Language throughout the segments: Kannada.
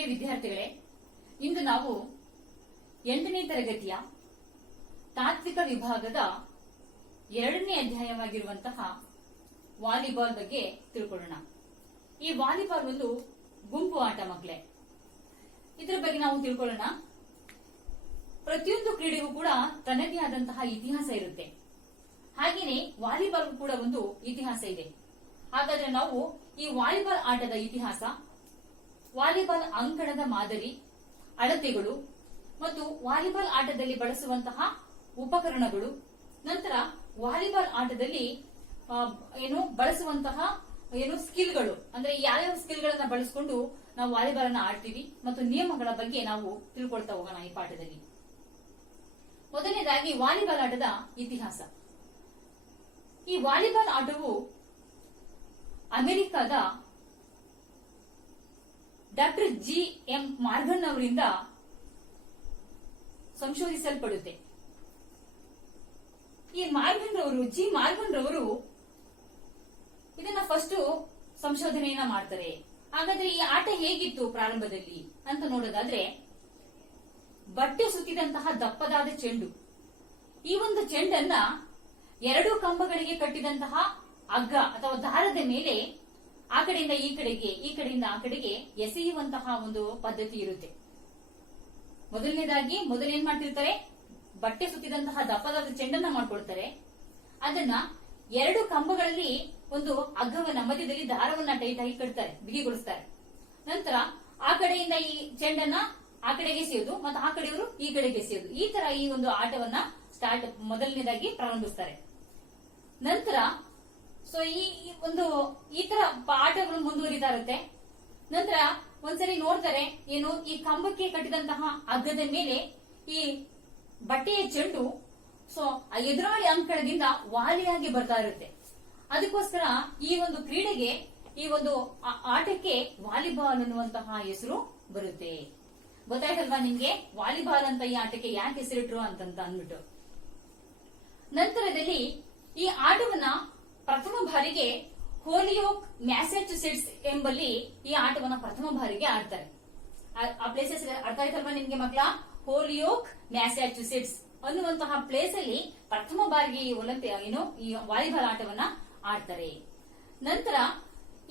ಪ್ರಿಯ ವಿದ್ಯಾರ್ಥಿಗಳೇ, ಇಂದು ನಾವು 8ನೇ ತರಗತಿಯ ತಾತ್ವಿಕ ವಿಭಾಗದ 2ನೇ ಅಧ್ಯಾಯವಾಗಿರುವಂತಹ ವಾಲಿಬಾಲ್ ಬಗ್ಗೆ ತಿಳ್ಕೊಳ್ಳೋಣ. ಈ ವಾಲಿಬಾಲ್ ಒಂದು ಗುಂಪು ಆಟ ಮಕ್ಕಳೇ. ಇದರ ಬಗ್ಗೆ ನಾವು ತಿಳ್ಕೊಳ್ಳೋಣ. ಪ್ರತಿಯೊಂದು ಕ್ರೀಡೆಗೂ ಕೂಡ ತನ್ನದೇ ಆದಂತಹ ಇತಿಹಾಸ ಇರುತ್ತೆ. ಹಾಗೇನೆ ವಾಲಿಬಾಲ್ ಕೂಡ ಒಂದು ಇತಿಹಾಸ ಇದೆ. ಹಾಗಾದ್ರೆ ನಾವು ಈ ವಾಲಿಬಾಲ್ ಆಟದ ಇತಿಹಾಸ, ವಾಲಿಬಾಲ್ ಅಂಕಣದ ಮಾದರಿ, ಅಳತೆಗಳು ಮತ್ತು ವಾಲಿಬಾಲ್ ಆಟದಲ್ಲಿ ಬಳಸುವಂತಹ ಉಪಕರಣಗಳು, ನಂತರ ವಾಲಿಬಾಲ್ ಆಟದಲ್ಲಿ ಬಳಸುವಂತಹ ಸ್ಕಿಲ್ಗಳು, ಅಂದ್ರೆ ಯಾವ್ಯಾವ ಸ್ಕಿಲ್ ಗಳನ್ನ ಬಳಸಿಕೊಂಡು ನಾವು ವಾಲಿಬಾಲ್ ಅನ್ನ ಆಡ್ತೀವಿ ಮತ್ತು ನಿಯಮಗಳ ಬಗ್ಗೆ ನಾವು ತಿಳ್ಕೊಳ್ತಾ ಹೋಗೋಣ ಈ ಪಾಠದಲ್ಲಿ. ಮೊದಲನೇದಾಗಿ ವಾಲಿಬಾಲ್ ಆಟದ ಇತಿಹಾಸ. ಈ ವಾಲಿಬಾಲ್ ಆಟವು ಅಮೆರಿಕದ ಡಾಕ್ಟರ್ G.M. ಮಾರ್ಗನ್ ಅವರಿಂದ ಸಂಶೋಧಿಸಲ್ಪಡುತ್ತೆ. ಈ ಮಾರ್ಗನ್ ರವರು ಇದನ್ನ ಫಸ್ಟ್ ಸಂಶೋಧನೆಯನ್ನ ಮಾಡ್ತಾರೆ. ಹಾಗಾದ್ರೆ ಈ ಆಟ ಹೇಗಿತ್ತು ಪ್ರಾರಂಭದಲ್ಲಿ ಅಂತ ನೋಡೋದಾದ್ರೆ, ಬಟ್ಟೆ ಸುತ್ತಿದಂತಹ ದಪ್ಪದಾದ ಚೆಂಡು, ಈ ಒಂದು ಚೆಂಡನ್ನ 2 ಕಂಬಗಳಿಗೆ ಕಟ್ಟಿದಂತಹ ಹಗ್ಗ ಅಥವಾ ದಾರದ ಮೇಲೆ ಆ ಕಡೆಯಿಂದ ಈ ಕಡೆಗೆ, ಈ ಕಡೆಯಿಂದ ಆ ಕಡೆಗೆ ಎಸೆಯುವಂತಹ ಒಂದು ಪದ್ಧತಿ ಇರುತ್ತೆ. ಮೊದಲೇನ್ ಮಾಡ್ತಿರ್ತಾರೆ, ಬಟ್ಟೆ ಸುತ್ತಿದಂತಹ ದಪ್ಪದಾದ ಚೆಂಡನ್ನ ಮಾಡ್ಕೊಳ್ತಾರೆ. ಅದನ್ನ 2 ಕಂಬಗಳಲ್ಲಿ ಒಂದು ಹಗ್ಗವನ್ನ ಮಧ್ಯದಲ್ಲಿ ದಾರವನ್ನ ಟೈಟ್ ಆಗಿ ಕಟ್ತಾರೆ, ಬಿಗಿಗೊಳಿಸ್ತಾರೆ. ನಂತರ ಆ ಕಡೆಯಿಂದ ಈ ಚೆಂಡನ್ನ ಆ ಕಡೆಗೆ ಎಸೆಯೋದು ಮತ್ತು ಆ ಕಡೆಯವರು ಈ ಕಡೆಗೆ ಎಸೆಯೋದು, ಈ ತರ ಈ ಒಂದು ಆಟವನ್ನ ಮೊದಲನೇದಾಗಿ ಪ್ರಾರಂಭಿಸ್ತಾರೆ. ನಂತರ ಈ ತರ ಆಟಗಳು ಮುಂದುವರಿತಾ ಇರುತ್ತೆ. ನಂತರ ಒಂದ್ಸರಿ ನೋಡ್ತಾರೆ, ಈ ಕಂಬಕ್ಕೆ ಕಟ್ಟಿದಂತಹ ಹಗ್ಗದ ಮೇಲೆ ಈ ಬಟ್ಟೆಯ ಚೆಂಡು ಎದುರಾಳಿ ಅಂಕಣದಿಂದ ವಾಲಿಯಾಗಿ ಬರ್ತಾ ಇರುತ್ತೆ. ಅದಕ್ಕೋಸ್ಕರ ಈ ಒಂದು ಕ್ರೀಡೆಗೆ, ಈ ಒಂದು ಆಟಕ್ಕೆ ವಾಲಿಬಾಲ್ ಅನ್ನುವಂತಹ ಹೆಸರು ಬರುತ್ತೆ. ಗೊತ್ತಾಯ್ತಲ್ವಾ ನಿಮ್ಗೆ ವಾಲಿಬಾಲ್ ಅಂತ ಈ ಆಟಕ್ಕೆ ಯಾಕೆ ಹೆಸರಿಟ್ರು ಅಂತ ಅಂದ್ಬಿಟ್ಟು. ನಂತರದಲ್ಲಿ ಈ ಆಟವನ್ನ ಪ್ರಥಮ ಬಾರಿಗೆ ಹೋಲಿಯೋಕ್ ಮ್ಯಾಸಚೂಸೆಟ್ಸ್ ಎಂಬಲ್ಲಿ ಈ ಆಟವನ್ನ ಪ್ರಥಮ ಬಾರಿಗೆ ಆಡ್ತಾರೆ. ಆ ಪ್ಲೇಸಸ್ ಅರ್ಥ ಆಯ್ತಲ್ವಾ ನಿಮ್ಗೆ ಮಕ್ಕಳ? ಹೋಲಿಯೋಕ್ ಮ್ಯಾಸಚೂಸೆಟ್ಸ್ ಅನ್ನುವಂತಹ ಪ್ಲೇಸ್ ಅಲ್ಲಿ ಪ್ರಥಮ ಬಾರಿಗೆ ಈ ವಾಲಿಬಾಲ್ ಆಟವನ್ನ ಆಡ್ತಾರೆ. ನಂತರ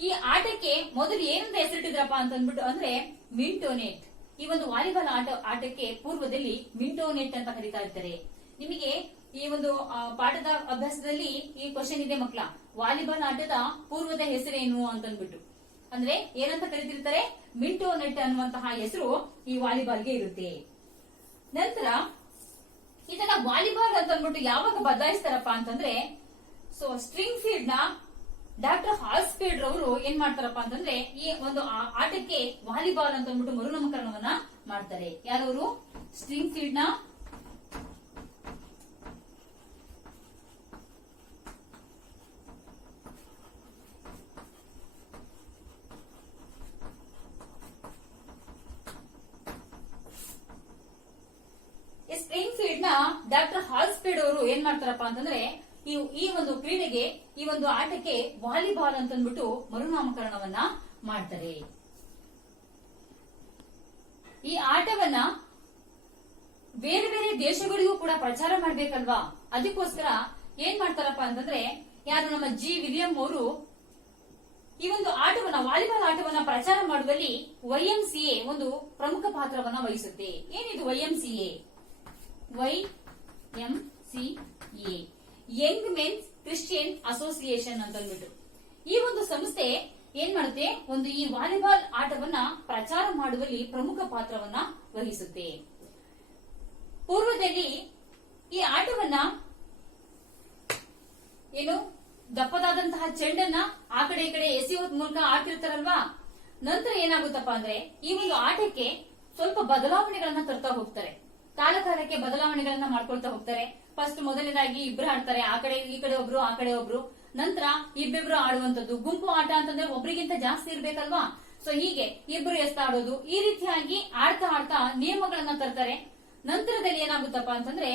ಈ ಆಟಕ್ಕೆ ಮೊದಲು ಏನಂತ ಹೆಸರಿಟ್ಟಿದ್ರಪ್ಪ ಅಂತಂದ್ಬಿಟ್ಟು ಅಂದ್ರೆ ಮಿಂಟೋನೆಟ್. ಈ ಒಂದು ವಾಲಿಬಾಲ್ ಆಟಕ್ಕೆ ಪೂರ್ವದಲ್ಲಿ ಮಿಂಟೋನೆಟ್ ಅಂತ ಕರೀತಾ ಇರ್ತಾರೆ. ನಿಮಗೆ ಈ ಒಂದು ಪಾಠದ ಅಭ್ಯಾಸದಲ್ಲಿ ಈ ಕ್ವಶನ್ ಇದೆ ಮಕ್ಕಳ, ವಾಲಿಬಾಲ್ ಆಟದ ಪೂರ್ವದ ಹೆಸರೇನು ಅಂತಂದ್ಬಿಟ್ಟು. ಅಂದ್ರೆ ಏನಂತ ಕರೀತಿರ್ತಾರೆ, ಮಿಂಟೋನೆಟ್ ಅನ್ನುವಂತಹ ಹೆಸರು ಈ ವಾಲಿಬಾಲ್ಗೆ ಇರುತ್ತೆ. ನಂತರ ಇದನ್ನ ವಾಲಿಬಾಲ್ ಅಂತ ಅಂದ್ಬಿಟ್ಟು ಯಾವಾಗ ಬದಲಾಯಿಸ್ತಾರಪ್ಪ ಅಂತಂದ್ರೆ, ಸ್ಟ್ರಿಂಗ್ ಫೀಲ್ಡ್ ನ ಡಾಕ್ಟರ್ ಹಾಲ್ಸ್ಫೀಲ್ಡ್ ರವರು ಏನ್ ಮಾಡ್ತಾರಪ್ಪ ಅಂತಂದ್ರೆ, ಈ ಒಂದು ಆಟಕ್ಕೆ ವಾಲಿಬಾಲ್ ಅಂತ ಅಂದ್ಬಿಟ್ಟು ಮರುನಾಮಕರಣವನ್ನ ಮಾಡ್ತಾರೆ. ಯಾರವರು? ಸ್ಟ್ರಿಂಗ್ ಫೀಲ್ಡ್ ನ ಡಾಕ್ಟರ್ ಹಾಲ್ಸ್ಫೀಲ್ಡ್ ಅವರು ಏನ್ ಮಾಡ್ತಾರಪ್ಪ ಅಂತಂದ್ರೆ, ಈ ಒಂದು ಕ್ರೀಡೆಗೆ, ಈ ಒಂದು ಆಟಕ್ಕೆ ವಾಲಿಬಾಲ್ ಅಂತ ಅಂದ್ಬಿಟ್ಟು ಮರುನಾಮಕರಣವನ್ನ ಮಾಡ್ತಾರೆ. ಈ ಆಟವನ್ನ ಬೇರೆ ಬೇರೆ ದೇಶಗಳಿಗೂ ಕೂಡ ಪ್ರಚಾರ ಮಾಡ್ಬೇಕಲ್ವಾ, ಅದಕ್ಕೋಸ್ಕರ ಏನ್ ಮಾಡ್ತಾರಪ್ಪ ಅಂತಂದ್ರೆ, ಯಾರು ನಮ್ಮ G. ವಿಲಿಯಂ ಅವರು ಈ ಒಂದು ಆಟವನ್ನ, ವಾಲಿಬಾಲ್ ಆಟವನ್ನ ಪ್ರಚಾರ ಮಾಡುವಲ್ಲಿ YMCA ಒಂದು ಪ್ರಮುಖ ಪಾತ್ರವನ್ನ ವಹಿಸುತ್ತೆ. ಏನಿದು YMCA? Young men's Christian association ಅಂತ ಅಂದ್ಬಿಟ್ಟು ಈ ಒಂದು ಸಂಸ್ಥೆ ಏನ್ ಮಾಡುತ್ತೆ, ಈ ವಾಲಿಬಾಲ್ ಆಟವನ್ನ ಪ್ರಚಾರ ಮಾಡುವಲ್ಲಿ ಪ್ರಮುಖ ಪಾತ್ರವನ್ನ ವಹಿಸುತ್ತೆ. ಪೂರ್ವದಲ್ಲಿ ಈ ಆಟವನ್ನ ದಪ್ಪದಾದಂತಹ ಚೆಂಡನ್ನ ಆ ಕಡೆ ಈ ಕಡೆ ಎಸೆಯೋದ್ ಮೂಲಕ ಆಡ್ತಿರ್ತಾರಲ್ವಾ. ನಂತರ ಏನಾಗುತ್ತಪ್ಪ ಅಂದ್ರೆ, ಈ ಒಂದು ಆಟಕ್ಕೆ ಸ್ವಲ್ಪ ಬದಲಾವಣೆಗಳನ್ನ ತರ್ತಾ ಹೋಗ್ತಾರೆ. ಕಾಲಕಾಲಕ್ಕೆ ಬದಲಾವಣೆಗಳನ್ನ ಮಾಡ್ಕೊಳ್ತಾ ಹೋಗ್ತಾರೆ. ಫಸ್ಟ್ ಮೊದಲನೇದಾಗಿ ಇಬ್ರು ಆಡ್ತಾರೆ, ಆ ಕಡೆ ಈ ಕಡೆ ಒಬ್ರು, ಆ ಕಡೆ ಒಬ್ರು. ನಂತರ ಇಬ್ಬಿಬ್ರು ಆಡುವಂತದ್ದು. ಗುಂಪು ಆಟ ಅಂತಂದ್ರೆ ಒಬ್ರಿಗಿಂತ ಜಾಸ್ತಿ ಇರ್ಬೇಕಲ್ವಾ, ಹೀಗೆ ಇಬ್ರು ಎಸ್ತಾಡೋದು, ಈ ರೀತಿಯಾಗಿ ಆಡ್ತಾ ಆಡ್ತಾ ನಿಯಮಗಳನ್ನ ತರ್ತಾರೆ. ನಂತರದಲ್ಲಿ ಏನಾಗುತ್ತಪ್ಪ ಅಂತಂದ್ರೆ,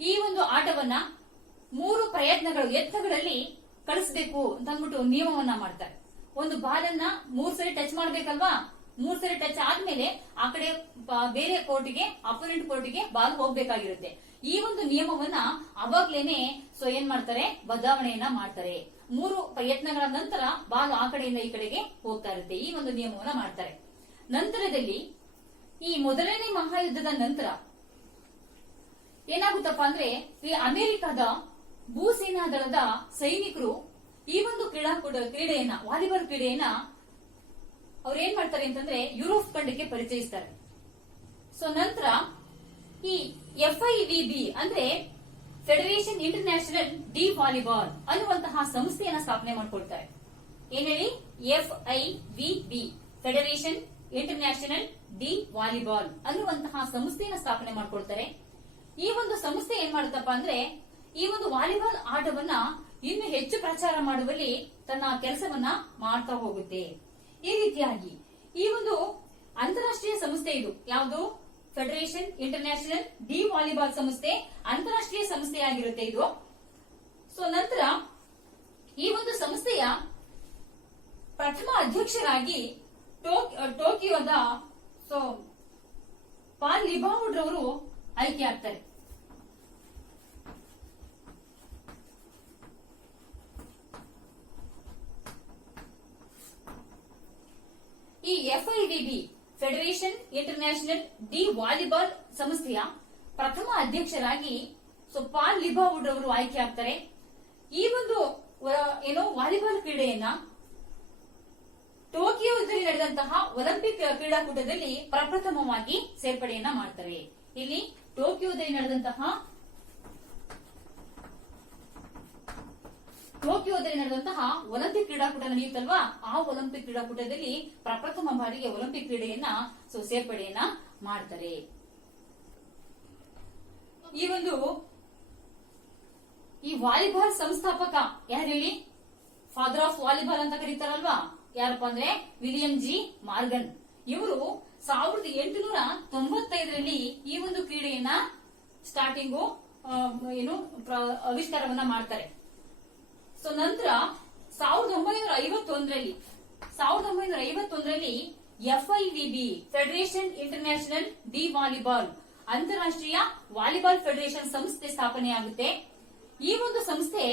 ಈ ಒಂದು ಆಟವನ್ನ 3 ಪ್ರಯತ್ನಗಳು, ಎತ್ತಗಳಲ್ಲಿ ಕಳಿಸ್ಬೇಕು ಅಂತ ಅಂದ್ಬಿಟ್ಟು ನಿಯಮವನ್ನ ಮಾಡ್ತಾರೆ. ಒಂದು ಬಾಲನ್ನ 3 ಸರಿ ಟಚ್ ಮಾಡ್ಬೇಕಲ್ವಾ, 3 ಸರಿ ಟಚ್ ಆದ್ಮೇಲೆ ಆ ಕಡೆ ಬೇರೆ ಕೋರ್ಟ್ಗೆ ಅಪೋನೆಂಟ್ ಕೋರ್ಟ್ಗೆ ಬಾಲ್ ಹೋಗ್ಬೇಕಾಗಿರುತ್ತೆ. ಈ ಒಂದು ನಿಯಮವನ್ನ ಅವಾಗ್ಲೇನೆ ಏನ್ ಮಾಡ್ತಾರೆ, ಬದಲಾವಣೆಯನ್ನ ಮಾಡ್ತಾರೆ. 3 ಪ್ರಯತ್ನಗಳ ನಂತರ ಬಾಲ್ ಆ ಕಡೆಯಿಂದ ಈ ಕಡೆಗೆ ಹೋಗ್ತಾ ಇರುತ್ತೆ. ಈ ಒಂದು ನಿಯಮವನ್ನ ಮಾಡ್ತಾರೆ. ನಂತರದಲ್ಲಿ ಈ ಮೊದಲನೇ ಮಹಾಯುದ್ಧದ ನಂತರ ಏನಾಗುತ್ತಪ್ಪ ಅಂದ್ರೆ, ಈ ಅಮೆರಿಕದ ಭೂಸೇನಾ ದಳದ ಸೈನಿಕರು ಈ ಒಂದು ಕ್ರೀಡೆಯನ್ನ, ವಾಲಿಬಾಲ್ ಕ್ರೀಡೆಯನ್ನ ಅವ್ರು ಏನ್ ಮಾಡ್ತಾರೆ ಅಂತಂದ್ರೆ ಯುರೋಪ್ ಖಂಡಕ್ಕೆ ಪರಿಚಯಿಸ್ತಾರೆ. ನಂತರ ಈ FIVB ಅಂದ್ರೆ ಫೆಡರೇಷನ್ ಇಂಟರ್ನ್ಯಾಷನಲ್ ಡಿ ವಾಲಿಬಾಲ್ ಅನ್ನುವಂತಹ ಸಂಸ್ಥೆಯನ್ನ ಸ್ಥಾಪನೆ ಮಾಡ್ಕೊಳ್ತಾರೆ. ಏನ್ ಹೇಳಿ, FIVB federation international D volleyball ಅನ್ನುವಂತಹ ಸಂಸ್ಥೆಯನ್ನ ಸ್ಥಾಪನೆ ಮಾಡ್ಕೊಳ್ತಾರೆ. ಈ ಒಂದು ಸಂಸ್ಥೆ ಏನ್ ಮಾಡುತ್ತಪ್ಪ ಅಂದ್ರೆ, ಈ ಒಂದು ವಾಲಿಬಾಲ್ ಆಟವನ್ನ ಇನ್ನು ಹೆಚ್ಚು ಪ್ರಚಾರ ಮಾಡುವಲ್ಲಿ ತನ್ನ ಕೆಲಸವನ್ನ ಮಾಡ್ತಾ ಹೋಗುತ್ತೆ. ಈ ರೀತಿಯಾಗಿ ಈ ಒಂದು ಅಂತಾರಾಷ್ಟ್ರೀಯ ಸಂಸ್ಥೆ, ಇದು ಯಾವುದು, ಫೆಡರೇಷನ್ ಇಂಟರ್ನ್ಯಾಷನಲ್ ಡಿ ವಾಲಿಬಾಲ್ ಸಂಸ್ಥೆ ಅಂತಾರಾಷ್ಟ್ರೀಯ ಸಂಸ್ಥೆಯಾಗಿರುತ್ತೆ ಇದು. ನಂತರ ಈ ಒಂದು ಸಂಸ್ಥೆಯ ಪ್ರಥಮ ಅಧ್ಯಕ್ಷರಾಗಿ ಟೋಕಿಯೋದ ಪಾಲ್ ಲಿಬಾವುಡ್ ರವರು ಆಯ್ಕೆ ಆಗ್ತಾರೆ. ಈ FIVB federation international D volleyball ಸಂಸ್ಥೆಯ ಪ್ರಥಮ ಅಧ್ಯಕ್ಷರಾಗಿ ಪಾಲ್ ಲಿಬಾವುಡ್ ಅವರು ಆಯ್ಕೆ ಆಗ್ತಾರೆ. ಈ ಒಂದು ವಾಲಿಬಾಲ್ ಕ್ರೀಡೆಯನ್ನ ಟೋಕಿಯೋದಲ್ಲಿ ನಡೆದಂತಹ ಒಲಿಂಪಿಕ್ ಕ್ರೀಡಾಕೂಟದಲ್ಲಿ ಪ್ರಪ್ರಥಮವಾಗಿ ಸೇರ್ಪಡೆಯನ್ನ ಮಾಡ್ತಾರೆ. ಇಲ್ಲಿ ಟೋಕಿಯೋದಲ್ಲಿ ನಡೆದಂತಹ ಒಲಿಂಪಿಕ್ ಕ್ರೀಡಾಕೂಟ ನಡೆಯುತ್ತಲ್ವಾ, ಆ ಒಲಿಂಪಿಕ್ ಕ್ರೀಡಾಕೂಟದಲ್ಲಿ ಪ್ರಪ್ರಥಮ ಬಾರಿಗೆ ಒಲಿಂಪಿಕ್ ಕ್ರೀಡೆಯನ್ನ ಸೇರ್ಪಡೆಯನ್ನ ಮಾಡ್ತಾರೆ. ಈ ವಾಲಿಬಾಲ್ ಸಂಸ್ಥಾಪಕ ಯಾರು ಹೇಳಿ, ಫಾದರ್ ಆಫ್ ವಾಲಿಬಾಲ್ ಅಂತ ಕರೀತಾರಲ್ವಾ, ಯಾರಪ್ಪ ಅಂದ್ರೆ ವಿಲಿಯಂ ಜಿ ಮಾರ್ಗನ್. ಇವರು 1895ರಲ್ಲಿ ಈ ಒಂದು ಕ್ರೀಡೆಯನ್ನ ಸ್ಟಾರ್ಟಿಂಗು ಆವಿಷ್ಕಾರವನ್ನ ಮಾಡ್ತಾರೆ. ನಂತರ 1951ರಲ್ಲಿ FIVB federation international D volleyball ಅಂತಾರಾಷ್ಟ್ರೀಯ ವಾಲಿಬಾಲ್ ಫೆಡರೇಷನ್ ಸಂಸ್ಥೆ ಸ್ಥಾಪನೆಯಾಗುತ್ತೆ. ಈ ಒಂದು ಸಂಸ್ಥೆ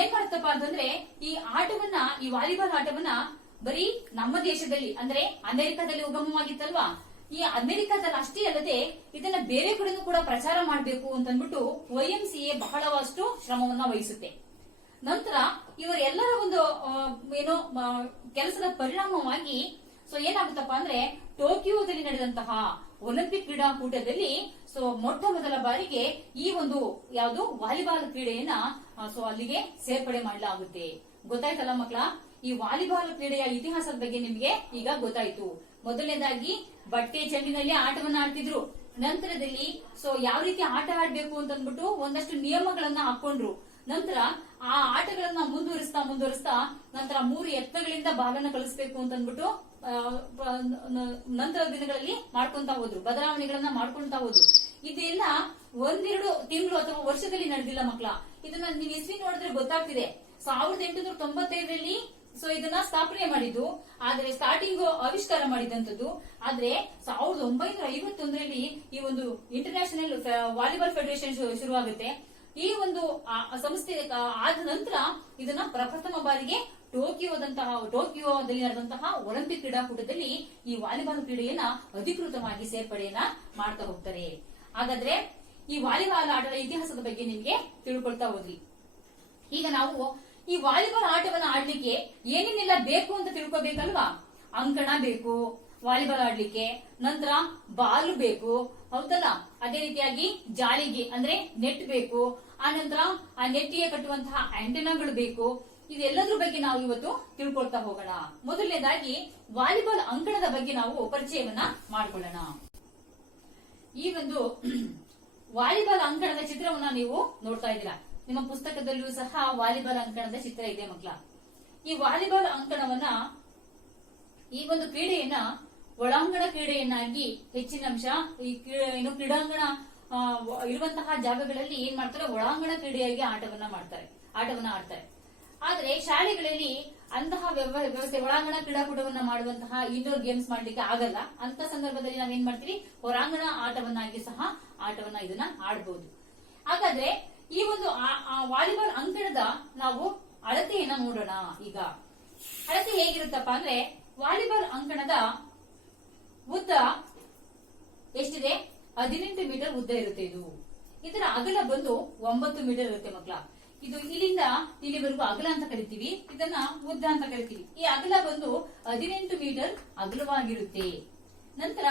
ಏನ್ ಮಾಡುತ್ತಪ್ಪ ಅಂತಂದ್ರೆ, ಈ ವಾಲಿಬಾಲ್ ಆಟವನ್ನ ಬರೀ ನಮ್ಮ ದೇಶದಲ್ಲಿ ಅಂದ್ರೆ ಅಮೆರಿಕದಲ್ಲಿ ಉಗಮವಾಗಿತ್ತಲ್ವಾ, ಈ ಅಮೆರಿಕದಲ್ಲಿ ಅಷ್ಟೇ ಅಲ್ಲದೆ ಇದನ್ನ ಬೇರೆ ಕಡೆನೂ ಕೂಡ ಪ್ರಚಾರ ಮಾಡಬೇಕು ಅಂತಂದ್ಬಿಟ್ಟು YMCA ಬಹಳಷ್ಟು ಶ್ರಮವನ್ನ ವಹಿಸುತ್ತೆ. ನಂತರ ಇವರೆಲ್ಲರ ಒಂದು ಕೆಲಸದ ಪರಿಣಾಮವಾಗಿ ಏನಾಗುತ್ತಪ್ಪ ಅಂದ್ರೆ, ಟೋಕಿಯೋದಲ್ಲಿ ನಡೆದಂತಹ ಒಲಿಂಪಿಕ್ ಕ್ರೀಡಾಕೂಟದಲ್ಲಿ ಮೊಟ್ಟ ಮೊದಲ ಬಾರಿಗೆ ಈ ಒಂದು ಯಾವುದು ವಾಲಿಬಾಲ್ ಕ್ರೀಡೆಯನ್ನ ಅಲ್ಲಿಗೆ ಸೇರ್ಪಡೆ ಮಾಡಲಾಗುತ್ತೆ. ಗೊತ್ತಾಯ್ತಲ್ಲ ಮಕ್ಕಳ, ಈ ವಾಲಿಬಾಲ್ ಕ್ರೀಡೆಯ ಇತಿಹಾಸದ ಬಗ್ಗೆ ನಿಮ್ಗೆ ಈಗ ಗೊತ್ತಾಯ್ತು. ಮೊದಲನೇದಾಗಿ ಬಟ್ಟೆ ಚೆಂಡಿನಲ್ಲಿ ಆಟವನ್ನ ಆಡ್ತಿದ್ರು. ನಂತರದಲ್ಲಿ ಯಾವ ರೀತಿ ಆಟ ಆಡ್ಬೇಕು ಅಂತಂದ್ಬಿಟ್ಟು ಒಂದಷ್ಟು ನಿಯಮಗಳನ್ನ ಹಾಕೊಂಡ್ರು. ನಂತರ ಆ ಆಟಗಳನ್ನ ಮುಂದುವರಿಸ್ತಾ ನಂತರ 3 ಯತ್ನಗಳಿಂದ ಬಾಲನ್ನ ಕಳಿಸ್ಬೇಕು ಅಂತಂದ್ಬಿಟ್ಟು ನಂತರ ದಿನಗಳಲ್ಲಿ ಮಾಡ್ಕೊಂತ ಹೋದ್ರು, ಬದಲಾವಣೆಗಳನ್ನ ಮಾಡ್ಕೊಂತ ಹೋದ್ರು. ಇದೆಲ್ಲ 1-2 ತಿಂಗಳು ಅಥವಾ ವರ್ಷದಲ್ಲಿ ನಡೆದಿಲ್ಲ ಮಕ್ಕಳ. ಇದನ್ನ ನೀವು ಇಸ್ವಿ ನೋಡಿದ್ರೆ ಗೊತ್ತಾಗ್ತಿದೆ. 1895ರಲ್ಲಿ ಇದನ್ನ ಸ್ಥಾಪನೆ ಮಾಡಿದ್ದು, ಆದ್ರೆ ಸ್ಟಾರ್ಟಿಂಗ್ ಆವಿಷ್ಕಾರ ಮಾಡಿದಂತದ್ದು. ಆದ್ರೆ 1951ರಲ್ಲಿ ಈ ಒಂದು ಇಂಟರ್ನ್ಯಾಷನಲ್ ವಾಲಿಬಾಲ್ ಫೆಡರೇಷನ್ ಶುರುವಾಗುತ್ತೆ. ಈ ಒಂದು ಸಂಸ್ಥೆ ಆದ ನಂತರ ಇದನ್ನ ಪ್ರಪ್ರಥಮ ಬಾರಿಗೆ ಟೋಕಿಯೋದಲ್ಲಿ ನಡೆದಂತಹ ಒಲಿಂಪಿಕ್ ಕ್ರೀಡಾಕೂಟದಲ್ಲಿ ಈ ವಾಲಿಬಾಲ್ ಕ್ರೀಡೆಯನ್ನ ಅಧಿಕೃತವಾಗಿ ಸೇರ್ಪಡೆಯನ್ನ ಮಾಡ್ತಾ ಹೋಗ್ತಾರೆ. ಹಾಗಾದ್ರೆ ಈ ವಾಲಿಬಾಲ್ ಆಟದ ಇತಿಹಾಸದ ಬಗ್ಗೆ ನಿಮ್ಗೆ ತಿಳ್ಕೊಳ್ತಾ ಹೋದ್ರಿ. ಈಗ ನಾವು ಈ ವಾಲಿಬಾಲ್ ಆಟವನ್ನ ಆಡ್ಲಿಕ್ಕೆ ಏನೇನೆಲ್ಲ ಬೇಕು ಅಂತ ತಿಳ್ಕೊಬೇಕಲ್ವಾ. ಅಂಕಣ ಬೇಕು ವಾಲಿಬಾಲ್ ಆಡ್ಲಿಕ್ಕೆ, ನಂತರ ಬಾಲ್ ಬೇಕು, ಹೌದಲ್ಲ. ಅದೇ ರೀತಿಯಾಗಿ ಜಾಳಿಗೆ ಅಂದ್ರೆ ನೆಟ್ ಬೇಕು, ಆ ನಂತರ ಆ ನೆಟ್ಟಿಗೆ ಕಟ್ಟುವಂತಹ ಆಂಟೆನಾಗಳು ಬೇಕು. ಇದೆಲ್ಲದ್ರ ಬಗ್ಗೆ ನಾವು ಇವತ್ತು ತಿಳ್ಕೊಳ್ತಾ ಹೋಗೋಣ. ಮೊದಲನೇದಾಗಿ ವಾಲಿಬಾಲ್ ಅಂಕಣದ ಬಗ್ಗೆ ನಾವು ಪರಿಚಯವನ್ನ ಮಾಡ್ಕೊಳ್ಳೋಣ. ಈ ಒಂದು ವಾಲಿಬಾಲ್ ಅಂಕಣದ ಚಿತ್ರವನ್ನ ನೀವು ನೋಡ್ತಾ ಇದ್ದೀರಾ. ನಿಮ್ಮ ಪುಸ್ತಕದಲ್ಲಿಯೂ ಸಹ ವಾಲಿಬಾಲ್ ಅಂಕಣದ ಚಿತ್ರ ಇದೆ ಮಕ್ಕಳ. ಈ ವಾಲಿಬಾಲ್ ಅಂಕಣವನ್ನ, ಈ ಒಂದು ಕ್ರೀಡೆಯನ್ನ ಒಳಾಂಗಣ ಕ್ರೀಡೆಯನ್ನಾಗಿ ಹೆಚ್ಚಿನ ಅಂಶ ಈ ಕ್ರೀಡಾಂಗಣ ಇರುವಂತಹ ಜಾಗಗಳಲ್ಲಿ ಏನ್ ಮಾಡ್ತಾರೆ, ಒಳಾಂಗಣ ಕ್ರೀಡೆಯಾಗಿ ಆಟವನ್ನ ಆಡ್ತಾರೆ. ಆದ್ರೆ ಶಾಲೆಗಳಲ್ಲಿ ಅಂತಹ ವ್ಯವಸ್ಥೆ ಒಳಾಂಗಣ ಕ್ರೀಡಾಕೂಟವನ್ನ ಮಾಡುವಂತಹ ಇಂಡೋರ್ ಗೇಮ್ಸ್ ಮಾಡ್ಲಿಕ್ಕೆ ಆಗಲ್ಲ. ಅಂತ ಸಂದರ್ಭದಲ್ಲಿ ನಾವೇನ್ ಮಾಡ್ತೀವಿ, ಹೊರಾಂಗಣ ಆಟವನ್ನಾಗಿ ಸಹ ಇದನ್ನ ಆಡಬಹುದು. ಹಾಗಾದ್ರೆ ಈ ಒಂದು ವಾಲಿಬಾಲ್ ಅಂಕಣದ ನಾವು ಅಳತೆಯನ್ನ ನೋಡೋಣ. ಈಗ ಅಳತೆ ಹೇಗಿರುತ್ತಪ್ಪ ಅಂದ್ರೆ, ವಾಲಿಬಾಲ್ ಅಂಕಣದ ಉದ್ದ ಎಷ್ಟಿದೆ, 18 ಮೀಟರ್ ಉದ್ದ ಇರುತ್ತೆ. ಇದರ ಅಗಲ ಬಂದು 9 ಮೀಟರ್ ಇರುತ್ತೆ ಮಕ್ಕಳ. ಇದು ಇಲ್ಲಿಂದ ಇಲ್ಲಿವರೆಗೂ ಅಗಲ ಅಂತ ಕರಿತೀವಿ, ಇದನ್ನ ಉದ್ದ ಅಂತ ಕರಿತೀವಿ. ಈ ಅಗಲ ಬಂದು 18 ಮೀಟರ್ ಅಗಲವಾಗಿರುತ್ತೆ. ನಂತರ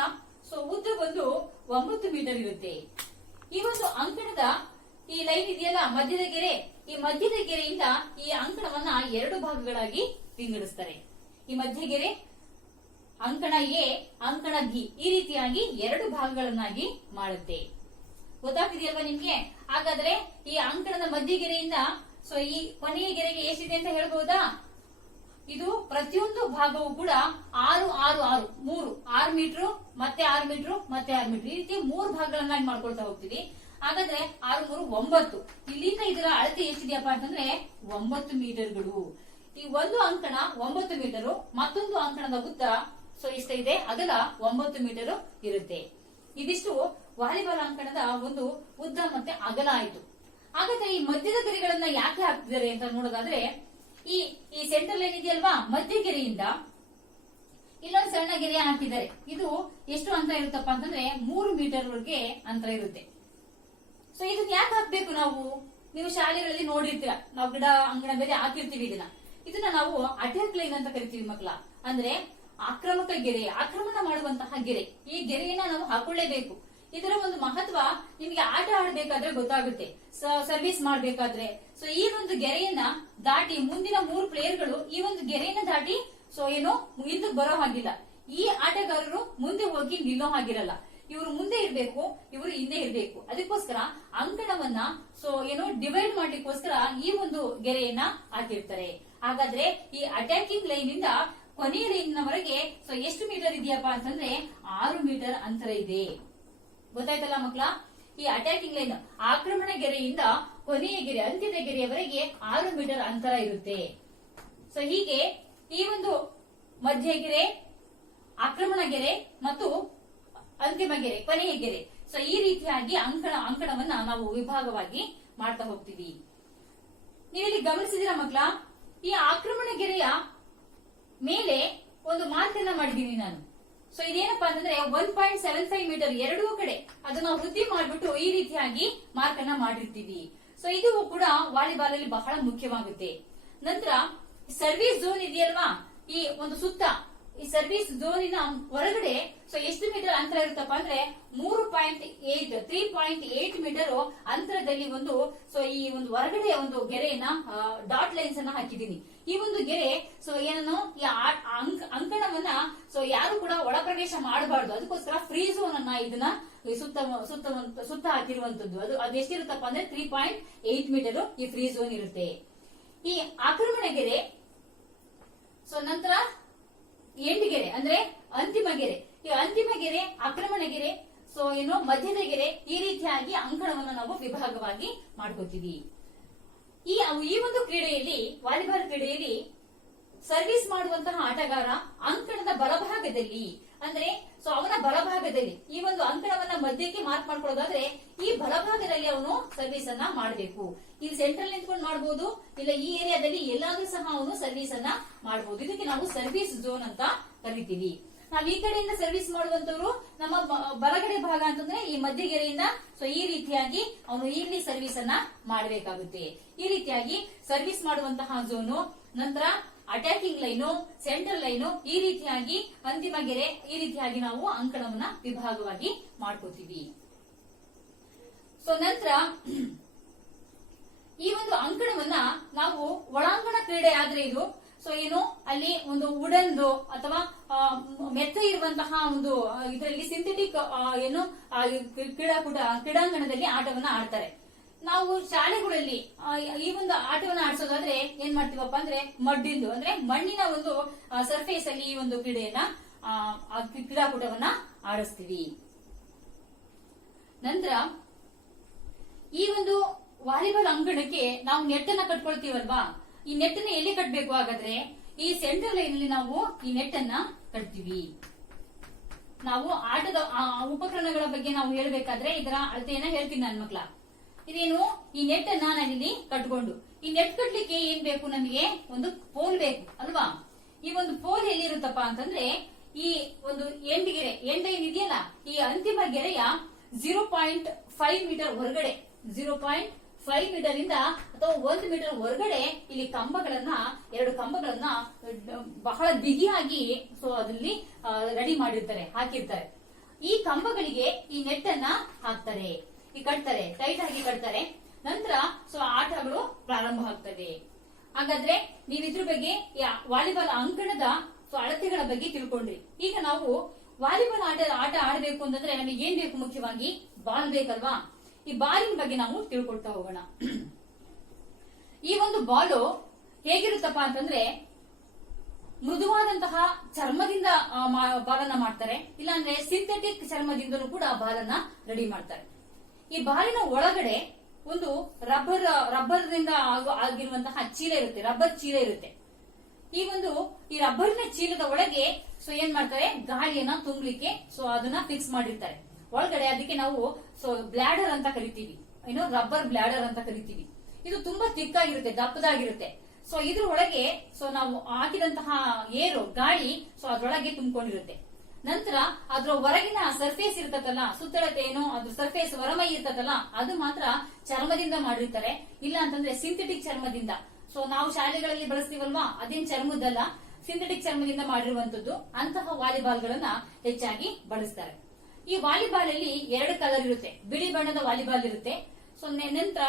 ಉದ್ದ ಬಂದು 9 ಮೀಟರ್ ಇರುತ್ತೆ. ಈ ಒಂದು ಅಂಕಣದ ಈ ಲೈನ್ ಇದೆಯಲ್ಲ, ಮಧ್ಯದ ಗೆರೆ, ಈ ಮಧ್ಯದ ಗೆರೆಯಿಂದ ಈ ಅಂಕಣವನ್ನ 2 ಭಾಗಗಳಾಗಿ ವಿಂಗಡಿಸ್ತಾರೆ. ಈ ಮಧ್ಯಗೆರೆ ಅಂಕಣ ಎ, ಅಂಕಣ ಬಿ, ಈ ರೀತಿಯಾಗಿ 2 ಭಾಗಗಳನ್ನಾಗಿ ಮಾಡುತ್ತೆ. ಗೊತ್ತಾಗ್ತಿದೆಯಲ್ವಾ ನಿಮ್ಗೆ? ಹಾಗಾದ್ರೆ ಈ ಅಂಕಣದ ಮಧ್ಯಗೆರೆಯಿಂದ ಈ ಕೊನೆಯ ಗೆರೆಗೆ ಎಷ್ಟಿದೆ ಅಂತ ಹೇಳ್ಬಹುದಾ? ಇದು ಪ್ರತಿಯೊಂದು ಭಾಗವೂ ಕೂಡ 6 6 6 6 ಮೀಟರ್, ಮತ್ತೆ 6 ಮೀಟರ್, ಮತ್ತೆ 6 ಮೀಟರ್, ಈ ರೀತಿ 3 ಭಾಗಗಳನ್ನಾಗಿ ಮಾಡ್ಕೊಳ್ತಾ ಹೋಗ್ತೀವಿ. ಹಾಗಾದ್ರೆ 6 3 9. ಇಲ್ಲಿಂದ ಇದರ ಅಳತೆ ಎಷ್ಟಿದೆಯಪ್ಪ ಅಂತಂದ್ರೆ 9 ಮೀಟರ್ಗಳು. ಈ ಒಂದು ಅಂಕಣ 9 ಮೀಟರ್, ಮತ್ತೊಂದು ಅಂಕಣದ ಉದ್ದ ಇಷ್ಟ ಇದೆ, ಅಗಲ 9 ಮೀಟರ್ ಇರುತ್ತೆ. ಇದಿಷ್ಟು ವಾಲಿಬಾಲ್ ಅಂಕಣದ ಒಂದು ಉದ್ದ ಮತ್ತೆ ಅಗಲ ಆಯ್ತು. ಹಾಗಾದ್ರೆ ಈ ಮಧ್ಯದ ಗೆರೆಗಳನ್ನ ಯಾಕೆ ಹಾಕ್ತಿದ್ದಾರೆ ಅಂತ ನೋಡೋದಾದ್ರೆ, ಈ ಸೆಂಟರ್ ಲೈನ್ ಇದೆಯಲ್ವಾ, ಮಧ್ಯಗೆರೆಯಿಂದ ಇಲ್ಲೊಂದು ಸಣ್ಣ ಗೆರೆ ಹಾಕಿದ್ದಾರೆ. ಇದು ಎಷ್ಟು ಅಂತರ ಇರುತ್ತಪ್ಪ ಅಂತಂದ್ರೆ 3 ಮೀಟರ್ ವರೆಗೆ ಅಂತರ ಇರುತ್ತೆ. ಇದನ್ನ ಯಾಕೆ ಹಾಕ್ಬೇಕು ನಾವು? ನೀವು ಶಾಲೆಗಳಲ್ಲಿ ನೋಡಿರ್ತೀರ, ನಾವು ಗಿಡ ಅಂಗಣ ಮೇಲೆ ಹಾಕಿರ್ತೀವಿ. ಇದನ್ನ ನಾವು ಅಟ್ಯಾಕ್ ಲೈನ್ ಅಂತ ಕರಿತೀವಿ ಮಕ್ಕಳ. ಅಂದ್ರೆ ಆಕ್ರಮಕ ಗೆರೆ, ಆಕ್ರಮಣ ಮಾಡುವಂತಹ ಗೆರೆ. ಈ ಗೆರೆಯನ್ನ ನಾವು ಹಾಕೊಳ್ಳೇಬೇಕು. ಇದರ ಒಂದು ಮಹತ್ವ ನಿಮಗೆ ಆಟ ಆಡಬೇಕಾದ್ರೆ ಗೊತ್ತಾಗುತ್ತೆ, ಸರ್ವಿಸ್ ಮಾಡಬೇಕಾದ್ರೆ. ಈ ಒಂದು ಗೆರೆಯನ್ನ ದಾಟಿ ಮುಂದಿನ 3 ಪ್ಲೇಯರ್ಗಳು ಈ ಒಂದು ಗೆರೆಯನ್ನ ದಾಟಿ ಏನು ಹಿಂದಕ್ಕೆ ಬರೋ ಹಾಗಿಲ್ಲ. ಈ ಆಟಗಾರರು ಮುಂದೆ ಹೋಗಿ ನಿಲ್ಲೋ ಹಾಗಿರಲ್ಲ. ಇವರು ಮುಂದೆ ಇರಬೇಕು, ಇವರು ಹಿಂದೆ ಇರಬೇಕು. ಅದಕ್ಕೋಸ್ಕರ ಅಂಕಣವನ್ನ ಏನು ಡಿವೈಡ್ ಮಾಡ್ಲಿಕ್ಕೋಸ್ಕರ ಈ ಒಂದು ಗೆರೆಯನ್ನ ಹಾಕಿರ್ತಾರೆ. ಹಾಗಾದ್ರೆ ಈ ಅಟ್ಯಾಕಿಂಗ್ ಲೈನ್ ಇಂದ ಕೊನೆಯ ಲೈನ್ ವರೆಗೆ ಎಷ್ಟು ಮೀಟರ್ ಇದೆಯಪ್ಪ ಅಂತಂದ್ರೆ 6 ಮೀಟರ್ ಅಂತರ ಇದೆ. ಗೊತ್ತಾಯ್ತಲ್ಲ ಮಕ್ಕಳ? ಈ ಅಟ್ಯಾಕಿಂಗ್ ಲೈನ್ ಆಕ್ರಮಣ ಗೆರೆಯಿಂದ ಕೊನೆಯ ಗೆರೆ, ಅಂತ್ಯದ ಗೆರೆಯವರೆಗೆ 6 ಮೀಟರ್ ಅಂತರ ಇರುತ್ತೆ. ಹೀಗೆ ಈ ಒಂದು ಮಧ್ಯ ಗೆರೆ, ಆಕ್ರಮಣ ಗೆರೆ ಮತ್ತು ಅಂತಿಮ ಗೆರೆ, ಕೊನೆಯ ಗೆರೆ. ಈ ರೀತಿಯಾಗಿ ಅಂಕಣವನ್ನ ನಾವು ವಿಭಾಗವಾಗಿ ಮಾಡ್ತಾ ಹೋಗ್ತೀವಿ. ನೀವಿಲ್ಲಿ ಗಮನಿಸಿದಿರ ಮಕ್ಕಳ? ಈ ಆಕ್ರಮಣ ಗೆರೆಯ ಮೇಲೆ ಒಂದು ಮಾರ್ಕ್ ಅನ್ನ ಮಾಡಿದೀನಿ ನಾನು. ಇದೇನಪ್ಪಾ ಅಂತಂದ್ರೆ 1.75 ಮೀಟರ್ ಎರಡೂ ಕಡೆ ಅದನ್ನ ವೃದ್ಧಿ ಮಾಡ್ಬಿಟ್ಟು ಈ ರೀತಿಯಾಗಿ ಮಾರ್ಕ್ ಅನ್ನ ಮಾಡಿರ್ತೀವಿ. ಇದು ಕೂಡ ವಾಲಿಬಾಲ್ ಅಲ್ಲಿ ಬಹಳ ಮುಖ್ಯವಾಗುತ್ತೆ. ನಂತರ ಸರ್ವಿಸ್ ಝೋನ್ ಇದೆಯಲ್ವಾ, ಈ ಒಂದು ಸುತ್ತ, ಈ ಸರ್ವಿಸ್ ಝೋನಿನ ಹೊರಗಡೆ ಎಷ್ಟು ಮೀಟರ್ ಅಂತರ ಇರುತ್ತಪ್ಪ ಅಂದ್ರೆ 3.8 ಮೀಟರ್ ಅಂತರದಲ್ಲಿ ಒಂದು ಈ ಒಂದು ಹೊರಗಡೆ ಒಂದು ಗೆರೆಯನ್ನ ಡಾಟ್ ಲೈನ್ಸ್ ಅನ್ನ ಹಾಕಿದೀನಿ. ಈ ಒಂದು ಗೆರೆ ಏನನ್ನು ಈ ಅಂಕಣವನ್ನ ಯಾರು ಕೂಡ ಒಳ ಪ್ರವೇಶ ಮಾಡಬಾರ್ದು. ಅದಕ್ಕೋಸ್ಕರ ಫ್ರೀ ಝೋನ್ ಅನ್ನ ಇದನ್ನ ಸುತ್ತ ಹಾಕಿರುವಂತದ್ದು. ಅದು ಎಷ್ಟಿರುತ್ತಪ್ಪ ಅಂದ್ರೆ 3.8 ಮೀಟರ್ ಈ ಫ್ರೀ ಝೋನ್ ಇರುತ್ತೆ. ಈ ಆಕ್ರಮಣ ಗೆರೆ ನಂತರ ಎಂಡ್ ಗೆರೆ ಅಂದ್ರೆ ಅಂತಿಮ ಗೆರೆ. ಈ ಅಂತಿಮ ಗೆರೆ, ಆಕ್ರಮಣ ಗೆರೆ, ಏನು ಮಧ್ಯದ ಗೆರೆ, ಈ ರೀತಿಯಾಗಿ ಅಂಕಣವನ್ನು ನಾವು ವಿಭಾಗವಾಗಿ ಮಾಡ್ಕೋತೀವಿ. ಈ ಒಂದು ಕ್ರೀಡೆಯಲ್ಲಿ, ವಾಲಿಬಾಲ್ ಕ್ರೀಡೆಯಲ್ಲಿ ಸರ್ವಿಸ್ ಮಾಡುವಂತಹ ಆಟಗಾರ ಅಂಕಣದ ಬಲಭಾಗದಲ್ಲಿ, ಅಂದ್ರೆ ಅವನ ಬಲಭಾಗದಲ್ಲಿ ಈ ಒಂದು ಅಂಕಣವನ್ನ ಮಧ್ಯಕ್ಕೆ ಮಾರ್ಕ್ ಮಾಡ್ಕೊಳ್ಳೋದಾದ್ರೆ ಈ ಬಲಭಾಗದಲ್ಲಿ ಅವನು ಸರ್ವಿಸ್ ಅನ್ನ ಮಾಡಬೇಕು. ಇಲ್ಲಿ ಸೆಂಟ್ರಲ್ ನಿಂತ್ಕೊಂಡು ಮಾಡಬಹುದು, ಇಲ್ಲ ಈ ಏರಿಯಾದಲ್ಲಿ ಎಲ್ಲಾದ್ರೂ ಸಹ ಅವನು ಸರ್ವಿಸ್ ಅನ್ನ ಮಾಡಬಹುದು. ಇದಕ್ಕೆ ನಾವು ಸರ್ವಿಸ್ ಝೋನ್ ಅಂತ ಕರಿತೀವಿ. ನಾವ್ ಈ ಕಡೆಯಿಂದ ಸರ್ವಿಸ್ ಮಾಡುವಂತವ್ರು ನಮ್ಮ ಬಲಗಡೆ ಭಾಗ ಅಂತಂದ್ರೆ ಈ ಮಧ್ಯಗೆರೆಯಿಂದ ಈ ರೀತಿಯಾಗಿ ಅವನು ಇಲ್ಲಿ ಸರ್ವಿಸ್ ಅನ್ನ ಮಾಡಬೇಕಾಗುತ್ತೆ. ಈ ರೀತಿಯಾಗಿ ಸರ್ವಿಸ್ ಮಾಡುವಂತಹ ಝೋನು, ನಂತರ ಅಟ್ಯಾಕಿಂಗ್ ಲೈನು, ಸೆಂಟ್ರಲ್ ಲೈನು, ಈ ರೀತಿಯಾಗಿ ಅಂತಿಮ ಗೆರೆ, ಈ ರೀತಿಯಾಗಿ ನಾವು ಅಂಕಣವನ್ನ ವಿಭಾಗವಾಗಿ ಮಾಡ್ಕೋತೀವಿ. ನಂತರ ಈ ಒಂದು ಅಂಕಣವನ್ನ ನಾವು ಒಳಾಂಗಣ ಕ್ರೀಡೆ ಆದ್ರೆ ಇದು ಏನು ಅಲ್ಲಿ ಒಂದು ವುಡನ್ದು ಅಥವಾ ಮೆತ್ತ ಇರುವಂತಹ ಒಂದು ಇದರಲ್ಲಿ ಸಿಂಥೆಟಿಕ್ ಏನು ಕ್ರೀಡಾಂಗಣದಲ್ಲಿ ಆಟವನ್ನ ಆಡ್ತಾರೆ. ನಾವು ಶಾಲೆಗಳಲ್ಲಿ ಈ ಒಂದು ಆಟವನ್ನ ಆಡಿಸೋದಾದ್ರೆ ಏನ್ ಮಾಡ್ತೀವಪ್ಪ ಅಂದ್ರೆ ಮಡ್ಡಿಂದು ಅಂದ್ರೆ ಮಣ್ಣಿನ ಒಂದು ಸರ್ಫೇಸ್ ಅಲ್ಲಿ ಈ ಒಂದು ಕ್ರೀಡಾಕೂಟವನ್ನ ಆಡಿಸ್ತೀವಿ. ನಂತರ ಈ ಒಂದು ವಾಲಿಬಾಲ್ ಅಂಗಣಕ್ಕೆ ನಾವು ನೆಟ್ ಅನ್ನ ಕಟ್ಕೊಳ್ತೀವಲ್ವಾ, ಈ ನೆಟ್ ಅನ್ನ ಎಲ್ಲಿ ಕಟ್ಟಬೇಕು? ಹಾಗಾದ್ರೆ ಈ ಸೆಂಟರ್ ಲೈನ್ ಅಲ್ಲಿ ನಾವು ಈ ನೆಟ್ ಅನ್ನ ಕಟ್ತೀವಿ. ನಾವು ಆಟದ ಉಪಕರಣಗಳ ಬಗ್ಗೆ ನಾವು ಹೇಳ್ಬೇಕಾದ್ರೆ ಇದರ ಅಳತೆಯನ್ನ ಹೇಳ್ತೀನಿ ನನ್ನ ಮಕ್ಳ. ಇದೇನು, ಈ ನೆಟ್ ಅನ್ನ ನಾನಿಲ್ಲಿ ಕಟ್ಕೊಂಡು, ಈ ನೆಟ್ ಕಟ್ಲಿಕ್ಕೆ ಏನ್ ಬೇಕು, ನಮಗೆ ಒಂದು ಪೋಲ್ ಬೇಕು ಅಲ್ವಾ. ಈ ಒಂದು ಪೋಲ್ ಎಲ್ಲಿರುತ್ತಪ್ಪ ಅಂತಂದ್ರೆ ಈ ಒಂದು ಎಂಡ್ ಏನಿದೆಯಲ್ಲ, ಈ ಅಂತಿಮ ಗೆರೆಯ 0.5 ಮೀಟರ್ ಹೊರಗಡೆ, 0.5 ಮೀಟರ್ ಇಂದ ಅಥವಾ 1 ಮೀಟರ್ ಹೊರಗಡೆ ಇಲ್ಲಿ ಎರಡು ಕಂಬಗಳನ್ನ ಬಹಳ ಬಿಗಿಯಾಗಿ ಅದಲ್ಲಿ ರೆಡಿ ಮಾಡಿರ್ತಾರೆ, ಹಾಕಿರ್ತಾರೆ. ಈ ಕಂಬಗಳಿಗೆ ಈ ನೆಟ್ ಅನ್ನ ಹಾಕ್ತಾರೆ, ಕಟ್ತಾರೆ, ಟೈಟ್ ಆಗಿ ಕಟ್ತಾರೆ. ನಂತರ ಆಟಗಳು ಪ್ರಾರಂಭ ಆಗ್ತವೆ. ಹಾಗಾದ್ರೆ ನೀವು ಇದ್ರ ಬಗ್ಗೆ ವಾಲಿಬಾಲ್ ಅಂಕಣದ ಅಳತೆಗಳ ಬಗ್ಗೆ ತಿಳ್ಕೊಂಡ್ರಿ. ಈಗ ನಾವು ವಾಲಿಬಾಲ್ ಆಟ ಆಡಬೇಕು ಅಂತಂದ್ರೆ ನಮಗೆ ಏನ್ ಬೇಕು, ಮುಖ್ಯವಾಗಿ ಬಾಲ್ ಬೇಕಲ್ವಾ. ಈ ಬಾಲಿನ ಬಗ್ಗೆ ನಾವು ತಿಳ್ಕೊಳ್ತಾ ಹೋಗೋಣ. ಈ ಒಂದು ಬಾಲು ಹೇಗಿರುತ್ತಪ್ಪ ಅಂತಂದ್ರೆ ಮೃದುವಾದಂತಹ ಚರ್ಮದಿಂದ ಬಾಲನ್ನ ಮಾಡ್ತಾರೆ, ಇಲ್ಲಾಂದ್ರೆ ಸಿಂಥೆಟಿಕ್ ಚರ್ಮದಿಂದಲೂ ಕೂಡ ಬಾಲನ್ನ ರೆಡಿ ಮಾಡ್ತಾರೆ. ಈ ಬಾಲಿನ ಒಳಗಡೆ ಒಂದು ರಬ್ಬರ್ ದಿಂದ ಆಗಿರುವಂತಹ ಚೀಲ ಇರುತ್ತೆ, ರಬ್ಬರ್ ಚೀಲ ಇರುತ್ತೆ. ಈ ರಬ್ಬರಿನ ಚೀಲದ ಒಳಗೆ ಏನ್ ಮಾಡ್ತಾರೆ, ಗಾಳಿಯನ್ನ ತುಂಬಲಿಕ್ಕೆ ಅದನ್ನ ಫಿಕ್ಸ್ ಮಾಡಿರ್ತಾರೆ ಒಳಗಡೆ. ಅದಕ್ಕೆ ನಾವು ಬ್ಲಾಡರ್ ಅಂತ ಕರಿತೀವಿ, ರಬ್ಬರ್ ಬ್ಲಾಡರ್ ಅಂತ ಕರಿತೀವಿ. ಇದು ತುಂಬಾ ತಿಕ್ಕಾಗಿರುತ್ತೆ, ದಪ್ಪದಾಗಿರುತ್ತೆ. ಇದ್ರ ಒಳಗೆ ನಾವು ಹಾಕಿದಂತಹ ಏರು ಗಾಳಿ ಅದ್ರೊಳಗೆ ತುಂಬಿಕೊಂಡಿರುತ್ತೆ. ನಂತರ ಅದ್ರ ಹೊರಗಿನ ಸರ್ಫೇಸ್ ಇರ್ತದಲ್ಲ, ಸುತ್ತಳತೆ ಅದ್ರ ಸರ್ಫೇಸ್ ಹೊರಮೈ ಇರ್ತದಲ್ಲ, ಅದು ಮಾತ್ರ ಚರ್ಮದಿಂದ ಮಾಡಿರ್ತಾರೆ. ಇಲ್ಲ ಅಂತಂದ್ರೆ ಸಿಂಥೆಟಿಕ್ ಚರ್ಮದಿಂದ. ನಾವು ಶಾಲೆಗಳಲ್ಲಿ ಬಳಸ್ತೀವಲ್ವಾ, ಅದೇನ್ ಚರ್ಮದಲ್ಲ, ಸಿಂಥೆಟಿಕ್ ಚರ್ಮದಿಂದ ಮಾಡಿರುವಂತದ್ದು. ಅಂತಹ ವಾಲಿಬಾಲ್ ಗಳನ್ನ ಹೆಚ್ಚಾಗಿ ಬಳಸ್ತಾರೆ. ಈ ವಾಲಿಬಾಲ್ ಅಲ್ಲಿ 2 ಕಲರ್ ಇರುತ್ತೆ, ಬಿಳಿ ಬಣ್ಣದ ವಾಲಿಬಾಲ್ ಇರುತ್ತೆ. ನಂತರ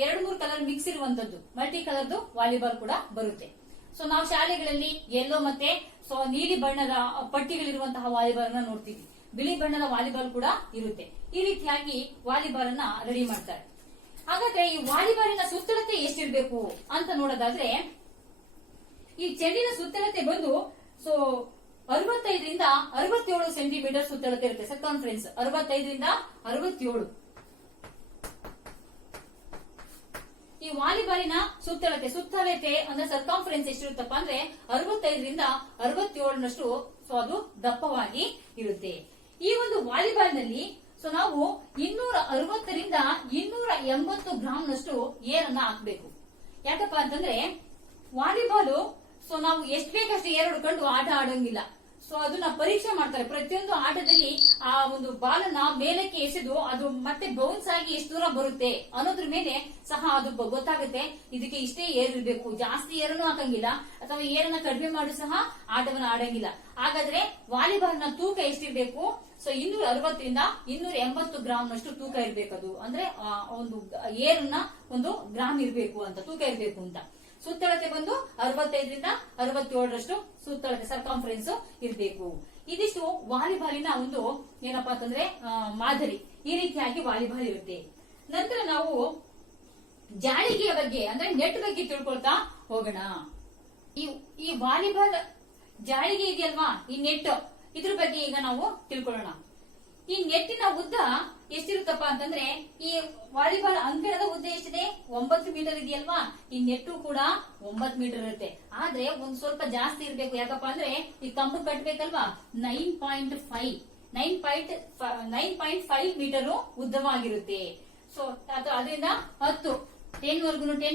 2-3 ಕಲರ್ ಮಿಕ್ಸ್ ಇರುವಂತದ್ದು ಮಲ್ಟಿ ಕಲರ್ದು ವಾಲಿಬಾಲ್ ಕೂಡ ಬರುತ್ತೆ. ನಾವು ಶಾಲೆಗಳಲ್ಲಿ ಯೆಲ್ಲೋ ಮತ್ತೆ ನೀಲಿ ಬಣ್ಣದ ಪಟ್ಟಿಗಳಿರುವಂತಹ ವಾಲಿಬಾಲ್ ಅನ್ನ ನೋಡ್ತೀವಿ. ಬಿಳಿ ಬಣ್ಣದ ವಾಲಿಬಾಲ್ ಕೂಡ ಇರುತ್ತೆ. ಈ ರೀತಿಯಾಗಿ ವಾಲಿಬಾಲ್ ಅನ್ನ ರೆಡಿ ಮಾಡ್ತಾರೆ. ಹಾಗಾದ್ರೆ ಈ ವಾಲಿಬಾಲಿನ ಸುತ್ತಳತೆ ಎಷ್ಟಿರ್ಬೇಕು ಅಂತ ನೋಡೋದಾದ್ರೆ, ಈ ಚೆಂಡಿನ ಸುತ್ತಳತೆ ಬಂದು 65ರಿಂದ 67 ಸೆಂಟಿಮೀಟರ್ ಸುತ್ತಳತೆ ಇರುತ್ತೆ. ಸರ್ಕಂಫರೆನ್ಸ್ 65ರಿಂದ 67. ಈ ವಾಲಿಬಾಲಿನ ಸುತ್ತಳತೆ ಅಂದ್ರೆ ಸರ್ಕಂಫರೆನ್ಸ್ ಎಷ್ಟಿರುತ್ತಪ್ಪ ಅಂದ್ರೆ 65ರಿಂದ 67ನಷ್ಟು ಅದು ದಪ್ಪವಾಗಿ ಇರುತ್ತೆ. ಈ ಒಂದು ವಾಲಿಬಾಲ್ ನಲ್ಲಿ ನಾವು 260ರಿಂದ 280 ಗ್ರಾಂನಷ್ಟು ಏರನ್ನ ಹಾಕಬೇಕು. ಯಾಕಪ್ಪ ಅಂತಂದ್ರೆ ವಾಲಿಬಾಲ್ ನಾವು ಎಷ್ಟು ಬೇಕಷ್ಟು ಏರ್ ಹೊಡ್ಕೊಂಡು ಆಟ ಆಡೋಂಗಿಲ್ಲ. ಅದನ್ನ ಪರೀಕ್ಷೆ ಮಾಡ್ತಾರೆ. ಪ್ರತಿಯೊಂದು ಆಟದಲ್ಲಿ ಆ ಒಂದು ಬಾಲನ್ನ ಮೇಲಕ್ಕೆ ಎಸೆದು ಅದು ಮತ್ತೆ ಬೌನ್ಸ್ ಆಗಿ ಎಷ್ಟು ದೂರ ಬರುತ್ತೆ ಅನ್ನೋದ್ರ ಮೇಲೆ ಸಹ ಅದು ಗೊತ್ತಾಗುತ್ತೆ. ಇದಕ್ಕೆ ಇಷ್ಟೇ ಏರ್ ಇರಬೇಕು, ಜಾಸ್ತಿ ಏರನ್ನು ಹಾಕಂಗಿಲ್ಲ ಅಥವಾ ಏರನ್ನ ಕಡಿಮೆ ಮಾಡಿ ಸಹ ಆಟವನ್ನ ಆಡಂಗಿಲ್ಲ. ಹಾಗಾದ್ರೆ ವಾಲಿಬಾಲ್ ನ ತೂಕ ಎಷ್ಟಿರ್ಬೇಕು, 260ರಿಂದ 280 ಗ್ರಾಂನಷ್ಟು ತೂಕ ಇರ್ಬೇಕದು. ಅಂದ್ರೆ ಒಂದು ಏರನ್ನ ಒಂದು ಗ್ರಾಮ್ ಇರಬೇಕು ಅಂತ, ತೂಕ ಇರಬೇಕು ಅಂತ. ಸುತ್ತಳತೆ ಬಂದು 65ರಿಂದ 67ರಷ್ಟು ಸುತ್ತಳತೆ ಸರ್ಕಂಫರೆನ್ಸ್ ಇರಬೇಕು. ಇದಿಷ್ಟು ವಾಲಿಬಾಲಿನ ಒಂದು ಏನಪ್ಪಾ ಅಂತಂದ್ರೆ ಮಾದರಿ. ಈ ರೀತಿಯಾಗಿ ವಾಲಿಬಾಲ್ ಇರುತ್ತೆ. ನಂತರ ನಾವು ಜಾಳಿಗೆಯ ಬಗ್ಗೆ ಅಂದ್ರೆ ನೆಟ್ ಬಗ್ಗೆ ತಿಳ್ಕೊಳ್ತಾ ಹೋಗೋಣ. ಈ ವಾಲಿಬಾಲ್ ಜಾಳಿಗೆ ಇದೆಯಲ್ವಾ, ಈ ನೆಟ್, ಇದ್ರ ಬಗ್ಗೆ ಈಗ ನಾವು ತಿಳ್ಕೊಳ್ಳೋಣ. ಈ ನೆಟ್ಟಿನ ಉದ್ದ ಎಷ್ಟಿರುತ್ತಪ್ಪ ಅಂತಂದ್ರೆ, ಈ ವಾಲಿಬಾಲ್ ಅಂಕಣದ ಉದ್ದ ಎಷ್ಟಿದೆ, 9 ಮೀಟರ್ ಇದೆಯಲ್ವಾ. ಈ ನೆಟ್ಟು ಕೂಡ 9 ಮೀಟರ್ ಇರುತ್ತೆ. ಆದ್ರೆ ಒಂದ್ ಸ್ವಲ್ಪ ಜಾಸ್ತಿ ಇರ್ಬೇಕು. ಯಾಕಪ್ಪ ಅಂದ್ರೆ ಈ ಕಂಬ ಕಟ್ಬೇಕಲ್ವಾ, 9.5 ಮೀಟರ್ ಉದ್ದವಾಗಿರುತ್ತೆ. ಅದರಿಂದ 10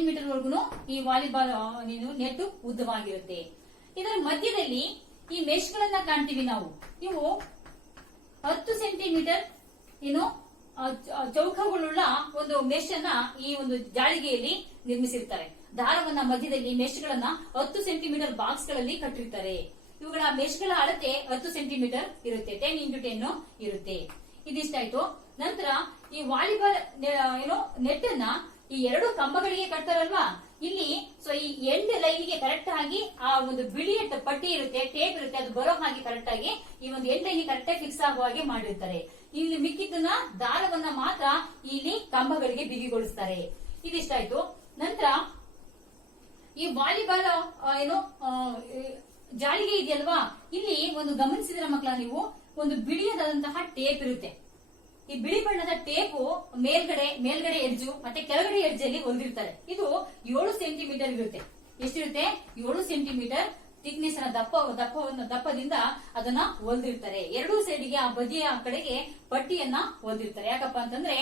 ಮೀಟರ್ ವರ್ಗುನು ಈ ವಾಲಿಬಾಲ್ ನೆಟ್ಟು ಉದ್ದವಾಗಿರುತ್ತೆ. ಇದರ ಮಧ್ಯದಲ್ಲಿ ಈ ಮೆಶ್ ಗಳನ್ನ ಕಾಣ್ತೀವಿ ನಾವು. ಇವು 10 ಸೆಂಟಿಮೀಟರ್ ಚೌಕಗಳುಳ್ಳ ಒಂದು ಮೆಶ್ ಅನ್ನ ಈ ಒಂದು ಜಾಳಿಗೆಯಲ್ಲಿ ನಿರ್ಮಿಸಿರ್ತಾರೆ. ದಾರವನ್ನ ಮಧ್ಯದಲ್ಲಿ ಮೆಶ್ ಗಳನ್ನ 10 ಸೆಂಟಿಮೀಟರ್ ಬಾಕ್ಸ್ ಗಳಲ್ಲಿ ಕಟ್ಟಿರ್ತಾರೆ. ಇವುಗಳ ಮೆಶ್ ಗಳ ಅಳತೆ 10 ಸೆಂಟಿಮೀಟರ್ ಇರುತ್ತೆ, 10x10 ಇರುತ್ತೆ. ಇದಿಷ್ಟಾಯ್ತು. ನಂತರ ಈ ವಾಲಿಬಾಲ್ ನೆಟ್ ಅನ್ನ ಈ 2 ಕಂಬಗಳಿಗೆ ಕಟ್ತಾರಲ್ವಾ, ಇಲ್ಲಿ ಈ ಎಂಡ್ ಲೈನ್ ಗೆ ಕರೆಕ್ಟ್ ಆಗಿ ಆ ಒಂದು ಬಿಳಿಯ ಪಟ್ಟಿ ಇರುತ್ತೆ, ಟೇಪ್ ಇರುತ್ತೆ, ಅದು ಬರೋ ಹಾಗೆ ಕರೆಕ್ಟ್ ಆಗಿ ಈ ಒಂದು ಎಂಡ್ ಲೈನ್ ಕರೆಕ್ಟ್ ಆಗಿ ಫಿಕ್ಸ್ ಆಗುವ ಹಾಗೆ ಮಾಡಿರ್ತಾರೆ. ಇಲ್ಲಿ ಮಿಕ್ಕಿದ್ದನ್ನ ದಾರವನ್ನ ಮಾತ್ರ ಇಲ್ಲಿ ಕಂಬಗಳಿಗೆ ಬಿಗಿಗೊಳಿಸ್ತಾರೆ. ಇದಿಷ್ಟಾಯ್ತು. ನಂತರ ಈ ವಾಲಿಬಾಲ್ ಜಾಳಿಗೆ ಇದೆಯಲ್ವಾ, ಇಲ್ಲಿ ಒಂದು ಗಮನಿಸಿದ್ರೆ ಮಕ್ಕಳ ನೀವು, ಒಂದು ಬಿಳಿಯದಾದಂತಹ ಟೇಪ್ ಇರುತ್ತೆ. ಈ ಬಿಳಿ ಬಣ್ಣದ ಟೇಪು ಮೇಲ್ಗಡೆ ಎಡ್ಜು ಮತ್ತೆ ಕೆಳಗಡೆ ಎಡ್ಜ್ ಅಲ್ಲಿ ಹೊಂದಿರ್ತಾರೆ. ಇದು 7 ಸೆಂಟಿಮೀಟರ್ ಇರುತ್ತೆ. ಎಷ್ಟಿರುತ್ತೆ 7 ಸೆಂಟಿಮೀಟರ್ ಥಿಕ್ನೆಸ್ ದಪ್ಪದಿಂದ ಅದನ್ನ ಹೊಲ್ದಿರ್ತಾರೆ. ಎರಡೂ ಸೈಡ್ಗೆ ಆ ಬದಿಯ ಕಡೆಗೆ ಪಟ್ಟಿಯನ್ನ ಹೊಲ್ದಿರ್ತಾರೆ. ಯಾಕಪ್ಪ ಅಂತಂದ್ರೆ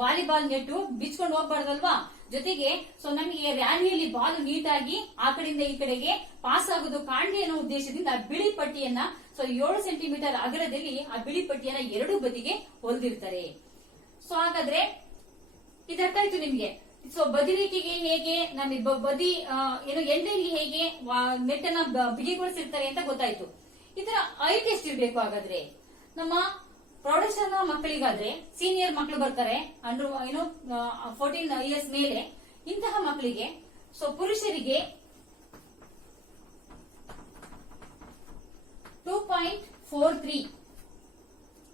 ವಾಲಿಬಾಲ್ ನೆಟ್ಟು ಬಿಚ್ಕೊಂಡು ಹೋಗ್ಬಾರ್ದಲ್ವಾ, ಜೊತೆಗೆ ಸೊ ನಮಗೆ ರ್ಯಾಲಿಯಲ್ಲಿ ಬಾಲ್ ನೀಟಾಗಿ ಆ ಕಡೆಯಿಂದ ಈ ಕಡೆಗೆ ಪಾಸ್ ಆಗೋದು ಕಾಣಲಿ ಅನ್ನೋ ಉದ್ದೇಶದಿಂದ ಬಿಳಿ ಪಟ್ಟಿಯನ್ನ ಸೊ 7 ಸೆಂಟಿಮೀಟರ್ ಅಗಲದಲ್ಲಿ ಆ ಬಿಳಿ ಪಟ್ಟಿಯನ್ನ ಎರಡೂ ಬದಿಗೆ ಹೊಲ್ದಿರ್ತಾರೆ. ಸೊ ಹಾಗಾದ್ರೆ ಇದರ್ಥ ಆಯ್ತು ನಿಮ್ಗೆ. ಸೊ ಬದಿ ರೇಖೆಗೆ ಹೇಗೆ ನಮಗೆ ಬದಿ ಎಂಡಲ್ಲಿ ಹೇಗೆ ನೆಟ್ಟನ್ನ ಬಿಗಿಗೊಳಿಸಿರ್ತಾರೆ ಅಂತ ಗೊತ್ತಾಯ್ತು. ಇದರ ಹೈಟ್ ಎಷ್ಟಿರ್ಬೇಕು ಹಾಗಾದ್ರೆ? ನಮ್ಮ ಪ್ರೌಢಶಾಲಾ ಮಕ್ಕಳಿಗಾದ್ರೆ ಸೀನಿಯರ್ ಮಕ್ಕಳು ಬರ್ತಾರೆ ಅಂಡರ್ 14 ಇಯರ್ಸ್ ಮೇಲೆ, ಇಂತಹ ಮಕ್ಕಳಿಗೆ ಸೊ ಪುರುಷರಿಗೆ 2.43,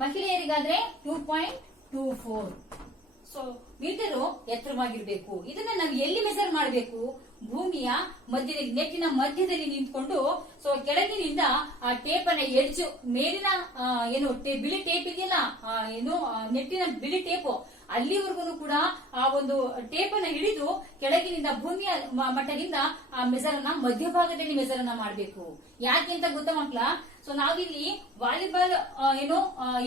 ಮಹಿಳೆಯರಿಗಾದ್ರೆ 2.24 ಸೊ ಮೀಟರು ಎತ್ತರವಾಗಿರ್ಬೇಕು. ಇದನ್ನ ನಾವು ಎಲ್ಲಿ ಮೆಜರ್ ಮಾಡಬೇಕು? ಭೂಮಿಯ ಮಧ್ಯದಲ್ಲಿ, ನೆಟ್ಟಿನ ಮಧ್ಯದಲ್ಲಿ ನಿಂತ್ಕೊಂಡು ಸೊ ಕೆಳಗಿನಿಂದ ಆ ಟೇಪ್ ಅನ್ನ ಎಡ್ಜು ಮೇಲಿನ ಬಿಳಿ ಟೇಪ್ ಇದೆಯಲ್ಲ, ನೆಟ್ಟಿನ ಬಿಳಿ ಟೇಪು ಅಲ್ಲಿವರೆಗೂ ಕೂಡ ಆ ಒಂದು ಟೇಪ್ ಅನ್ನ ಹಿಡಿದು ಕೆಳಗಿನಿಂದ ಭೂಮಿಯ ಮಟ್ಟದಿಂದ ಆ ಮೆಜರ್ ಅನ್ನ ಮಧ್ಯಭಾಗದಲ್ಲಿ ಮೆಜರ್ ಅನ್ನ ಮಾಡಬೇಕು. ಯಾಕೆ ಅಂತ ಗೊತ್ತಾ ಮಕ್ಕಳ? ಸೊ ನಾವಿಲ್ಲಿ ವಾಲಿಬಾಲ್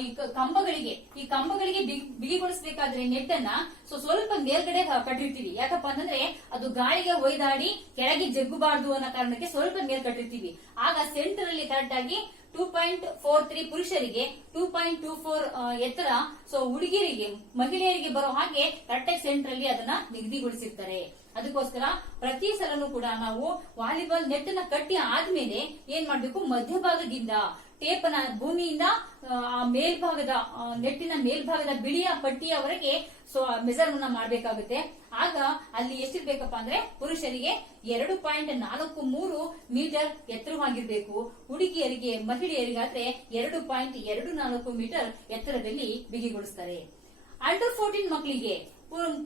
ಈ ಕಂಬಗಳಿಗೆ ಬಿಗಿಗೊಳಿಸಬೇಕಾದ್ರೆ ನೆಟ್ ಅನ್ನ ಸೊ ಸ್ವಲ್ಪ ಮೇಲ್ಗಡೆ ಕಟ್ಟಿರ್ತೀವಿ. ಯಾಕಪ್ಪ ಅಂತಂದ್ರೆ ಅದು ಗಾಳಿಗೆ ಒಯ್ದಾಡಿ ಕೆಳಗೆ ಜಗ್ಗಬಾರ್ದು ಅನ್ನೋ ಕಾರಣಕ್ಕೆ ಸ್ವಲ್ಪ ಮೇಲ್ ಕಟ್ಟಿರ್ತೀವಿ. ಆಗ ಸೆಂಟರ್ ಅಲ್ಲಿ ಕರೆಕ್ಟ್ ಆಗಿ 2.43 ಪುರುಷರಿಗೆ, 2.24 ಎತ್ತರ ಸೊ ಹುಡುಗಿಯರಿಗೆ, ಮಹಿಳೆಯರಿಗೆ ಬರೋ ಹಾಗೆ ಕರೆಕ್ಟಾಗಿ ಸೆಂಟರ್ ಅಲ್ಲಿ ಅದನ್ನ ನಿಗದಿಗೊಳಿಸಿರ್ತಾರೆ. ಅದಕ್ಕೋಸ್ಕರ ಪ್ರತಿ ಸಲನೂ ಕೂಡ ನಾವು ವಾಲಿಬಾಲ್ ನೆಟ್ ಅನ್ನ ಕಟ್ಟಿ ಆದ್ಮೇಲೆ ಏನ್ ಮಾಡ್ಬೇಕು? ಮಧ್ಯಭಾಗದಿಂದ ಟೇಪ್ ಅನ್ನ ಭೂಮಿಯಿಂದ ಮೇಲ್ಭಾಗದ ನೆಟ್ಟಿನ ಮೇಲ್ಭಾಗದ ಬಿಳಿಯ ಪಟ್ಟಿಯವರೆಗೆ ಸೊ ಮೆಜರ್ ಅನ್ನ ಮಾಡ್ಬೇಕಾಗುತ್ತೆ. ಆಗ ಅಲ್ಲಿ ಎಷ್ಟಿರ್ಬೇಕಪ್ಪ ಅಂದ್ರೆ ಪುರುಷರಿಗೆ 2.43 ಮೀಟರ್ ಎತ್ತರವಾಗಿರ್ಬೇಕು, ಹುಡುಗಿಯರಿಗೆ ಮಹಿಳೆಯರಿಗಾದ್ರೆ 2.24 ಮೀಟರ್ ಎತ್ತರದಲ್ಲಿ ಬಿಗಿಗೊಳಿಸ್ತಾರೆ. ಅಂಡರ್ 14 ಮಕ್ಕಳಿಗೆ,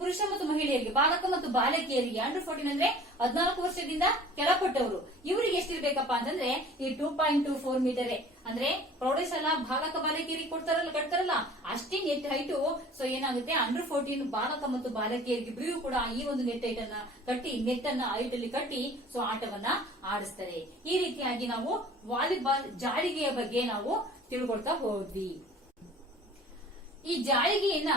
ಪುರುಷ ಮತ್ತು ಮಹಿಳೆಯರಿಗೆ, ಬಾಲಕ ಮತ್ತು ಬಾಲಕಿಯರಿಗೆ, ಅಂಡರ್ 14 ಅಂದ್ರೆ 14 ವರ್ಷದಿಂದ ಕೆಳಪಟ್ಟವರು, ಇವರಿಗೆ ಎಷ್ಟಿರ್ಬೇಕಪ್ಪ ಅಂತಂದ್ರೆ ಈ 2.24 ಮೀಟರ್ ಅಂದ್ರೆ ಪ್ರೌಢಶಾಲಾ ಬಾಲಕ ಬಾಲಕಿಯರಿಗೆ ಕಟ್ತಾರಲ್ಲ ಅಷ್ಟೇ ನೆಟ್ ಹೈಟು. ಸೊ ಏನಾಗುತ್ತೆ? ಅಂಡರ್ 14 ಬಾಲಕ ಮತ್ತು ಬಾಲಕಿಯರಿಗೆ ಇಬ್ಬರಿಗೂ ಕೂಡ ಈ ಒಂದು ನೆಟ್ ಹೈಟ್ ಅನ್ನ ಕಟ್ಟಿ, ನೆಟ್ ಅನ್ನ ಹೈಟ್ ಅಲ್ಲಿ ಕಟ್ಟಿ ಸೊ ಆಟವನ್ನ ಆಡಿಸ್ತಾರೆ. ಈ ರೀತಿಯಾಗಿ ನಾವು ವಾಲಿಬಾಲ್ ಜಾಳಿಗೆಯ ಬಗ್ಗೆ ನಾವು ತಿಳ್ಕೊಳ್ತಾ ಹೋದ್ವಿ. ಈ ಜಾಳಿಗೆಯನ್ನ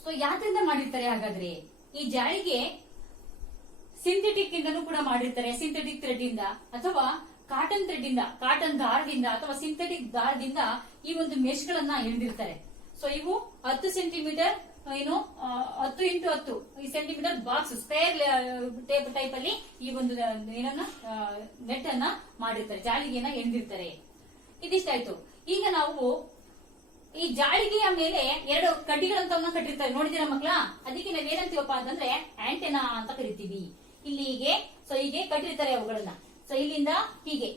ಸೊ ಯಾವ್ದ್ರಿಂದ ಮಾಡಿರ್ತಾರೆ ಹಾಗಾದ್ರೆ? ಈ ಜಾಳಿಗೆ ಸಿಂಥೆಟಿಕ್ ಇಂದನೂ ಕೂಡ ಮಾಡಿರ್ತಾರೆ. ಸಿಂಥೆಟಿಕ್ ಥ್ರೆಡ್ ಇಂದ ಅಥವಾ ಕಾಟನ್ ಥ್ರೆಡ್ ಇಂದ, ಕಾಟನ್ ದಾರದಿಂದ ಅಥವಾ ಸಿಂಥೆಟಿಕ್ ದಾರದಿಂದ ಈ ಒಂದು ಮೆಶ್ ಗಳನ್ನ ಹಿಡಿದಿರ್ತಾರೆ. ಸೊ ಇವು 10 ಸೆಂಟಿಮೀಟರ್ 10x10 ಈ ಸೆಂಟಿಮೀಟರ್ ಬಾಕ್ಸ್ ಸ್ಕ್ವೇರ್ ಟೈಪ್ ಅಲ್ಲಿ ಈ ಒಂದು ನೆಟ್ ಅನ್ನ ಮಾಡಿರ್ತಾರೆ, ಜಾಳಿಗೆಯನ್ನ ಎಣ್ದಿರ್ತಾರೆ. ಇದಿಷ್ಟಾಯ್ತು. ಈಗ ನಾವು ಈ ಜಾಳಿಗೆಯ ಮೇಲೆ 2 ಕಡ್ಡಿಗಳಂತವನ್ನ ಕಟ್ಟಿರ್ತಾರೆ, ನೋಡಿದಿರ ಮಕ್ಕಳ? ಅದಕ್ಕೆ ನಾವೇನಂತೀವಪ್ಪ ಅಂತಂದ್ರೆ ಆಂಟೆನಾ ಅಂತ ಕರಿತೀವಿ. ಇಲ್ಲಿ ಹೀಗೆ ಸೊ ಹೀಗೆ ಕಟ್ಟಿರ್ತಾರೆ ಅವುಗಳನ್ನ. ಸೊ ಇಲ್ಲಿಂದ ಹೀಗೆ